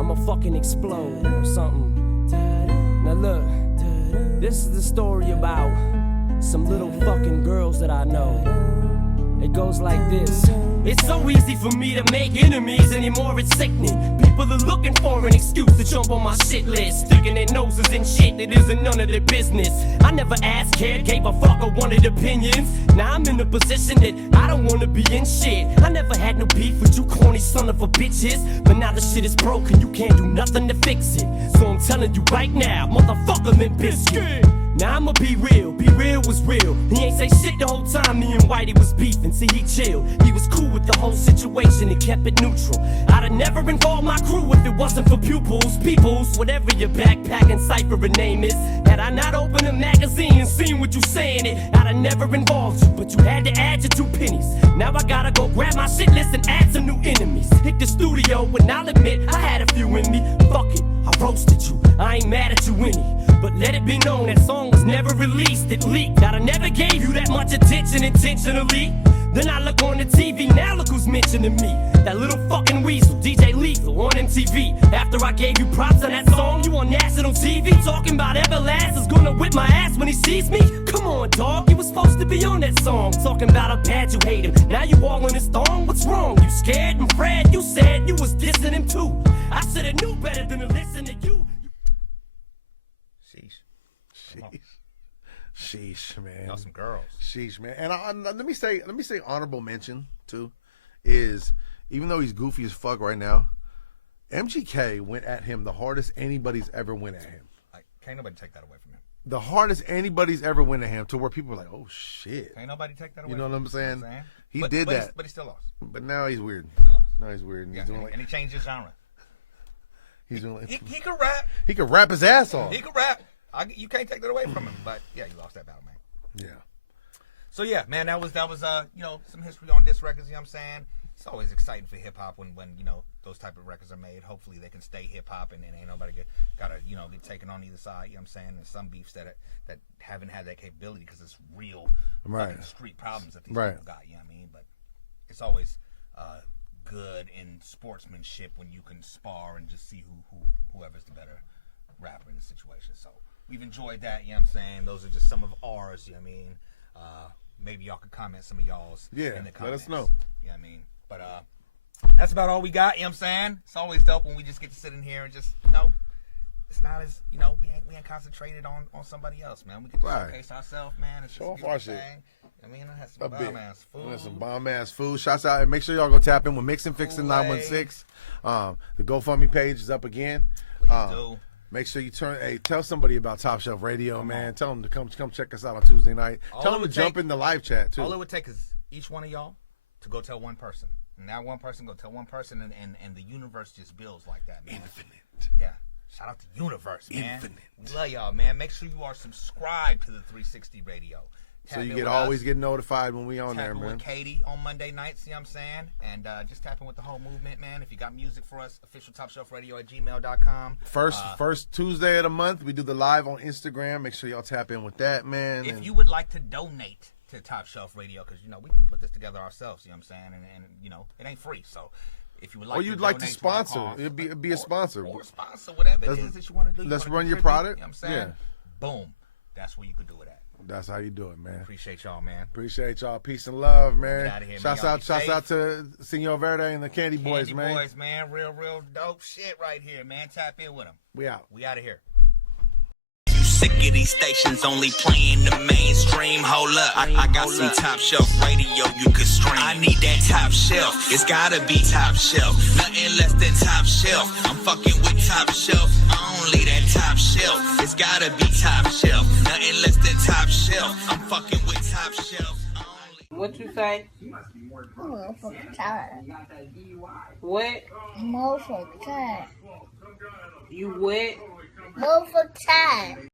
I'ma fucking explode or something. Now look, this is the story about some little fucking girls that I know. It goes like this. It's so easy for me to make enemies anymore, it's sickening. People are looking for an excuse to jump on my shit list, sticking their noses in shit that isn't none of their business. I never asked, cared, gave a fuck or wanted opinions. Now I'm in a position that I don't wanna be in shit. I never had no beef with you corny son of a bitches, but now the shit is broken, you can't do nothing to fix it. So I'm telling you right now, motherfucker Limp Bizkit. Now I'ma be real was real. He ain't say shit the whole time me and Whitey was beefing. See, he chilled, he was cool with the whole situation and kept it neutral. I'd have never involved my crew if it wasn't for peoples, whatever your backpacking cipher and name is. Had I not opened a magazine and seen what you saying it, I'd have never involved you, but you had to add your 2 pennies. Now I gotta go grab my shit list and add some new enemies. Hit the studio and I'll admit I had a few in me. Fuck it, I roasted you, I ain't mad at you any. But let it be known that song was never released, it leaked. That I never gave you that much attention intentionally. Then I look on the TV, now look who's mentioning me. That little fucking weasel, DJ Lethal on MTV. After I gave you props on that song, you on national TV talking about Everlast is gonna whip my ass when he sees me. Come on, dog, you was supposed to be on that song, talking about how bad you hate him. Now you all in his thong, what's wrong? You scared? And Fred, you said you was dissing him too. I shoulda knew better than to listen to you. Sheesh, man. Y'all some girls. Sheesh, man. And let me say honorable mention too is, even though he's goofy as fuck right now, MGK went at him the hardest anybody's ever went at him. Can't nobody take that away from him. The hardest anybody's ever went at him, to where people were like, "Oh shit!" Can't nobody take that away. You know what I'm saying? He but, did but that, but he still lost. But now he's weird. Now he's weird. And, yeah, he's doing and he changed his genre. He's doing like, he can rap. He can rap his ass off. He can rap. You can't take that away from him. But yeah, you lost that battle, man. Yeah. So yeah, man, that was you know, some history on disc records. You know what I'm saying? It's always exciting for hip hop when you know those type of records are made. Hopefully they can stay hip hop and ain't nobody gotta you know get taken on either side. You know what I'm saying? There's some beefs that haven't had that capability because it's real fucking street problems that these people got. You know what I mean? But it's always good in sportsmanship when you can spar and just see whoever's the better rapper in the situation. So we've enjoyed that, you know what I'm saying? Those are just some of ours, you know what I mean? Maybe y'all could comment some of y'all's in the comments. Let us know. You know what I mean? But that's about all we got, you know what I'm saying? It's always dope when we just get to sit in here and just, you know, it's not as, you know, we ain't concentrated on somebody else, man. We can just showcase ourselves, man. And show off our shit. I mean, I had some bomb-ass food. We had some bomb-ass food. Shouts out, and make sure y'all go tap in with Mix and Fix in 916. The GoFundMe page is up again. Please do. Make sure you tell somebody about Top Shelf Radio, man. Tell them to come check us out on Tuesday night. Tell them to jump in the live chat, too. All it would take is each one of y'all to go tell one person. And that one person go tell one person, and the universe just builds like that, man. Infinite. Yeah. Shout out to Universe, man. Infinite. We love y'all, man. Make sure you are subscribed to the 360 Radio. So you always get notified when we on there, man. Tap in with Katie on Monday nights, you know what I'm saying? And just tap in with the whole movement, man. If you got music for us, officialtopshelfradio@gmail.com. First Tuesday of the month, we do the live on Instagram. Make sure y'all tap in with that, man. If you would like to donate to Top Shelf Radio, because, you know, we put this together ourselves, you know what I'm saying? And you know, it ain't free, so... If you would like or you'd like to sponsor, it'd be a sponsor. Or sponsor, whatever it is that you want to do. Let's run your product. You know what I'm saying? Yeah. Boom. that's where you could do it at. That's how you do it, man. Appreciate y'all, man. Appreciate y'all. Peace and love, man. Get outta here, man. Shouts out to Senor Verde and the Candy Boys, man. Candy Boys, man. Real dope shit right here, man. Tap in with them. We out. We out of here. Sick of these stations only playing the mainstream. Hold up, I got some top shelf radio you could stream. I need that top shelf, it's gotta be top shelf. Nothing less than top shelf. I'm fucking with top shelf, only that top shelf. It's gotta be top shelf. Nothing less than top shelf. I'm fucking with top shelf. What you say? More for time. What? More for time. You what? More for time.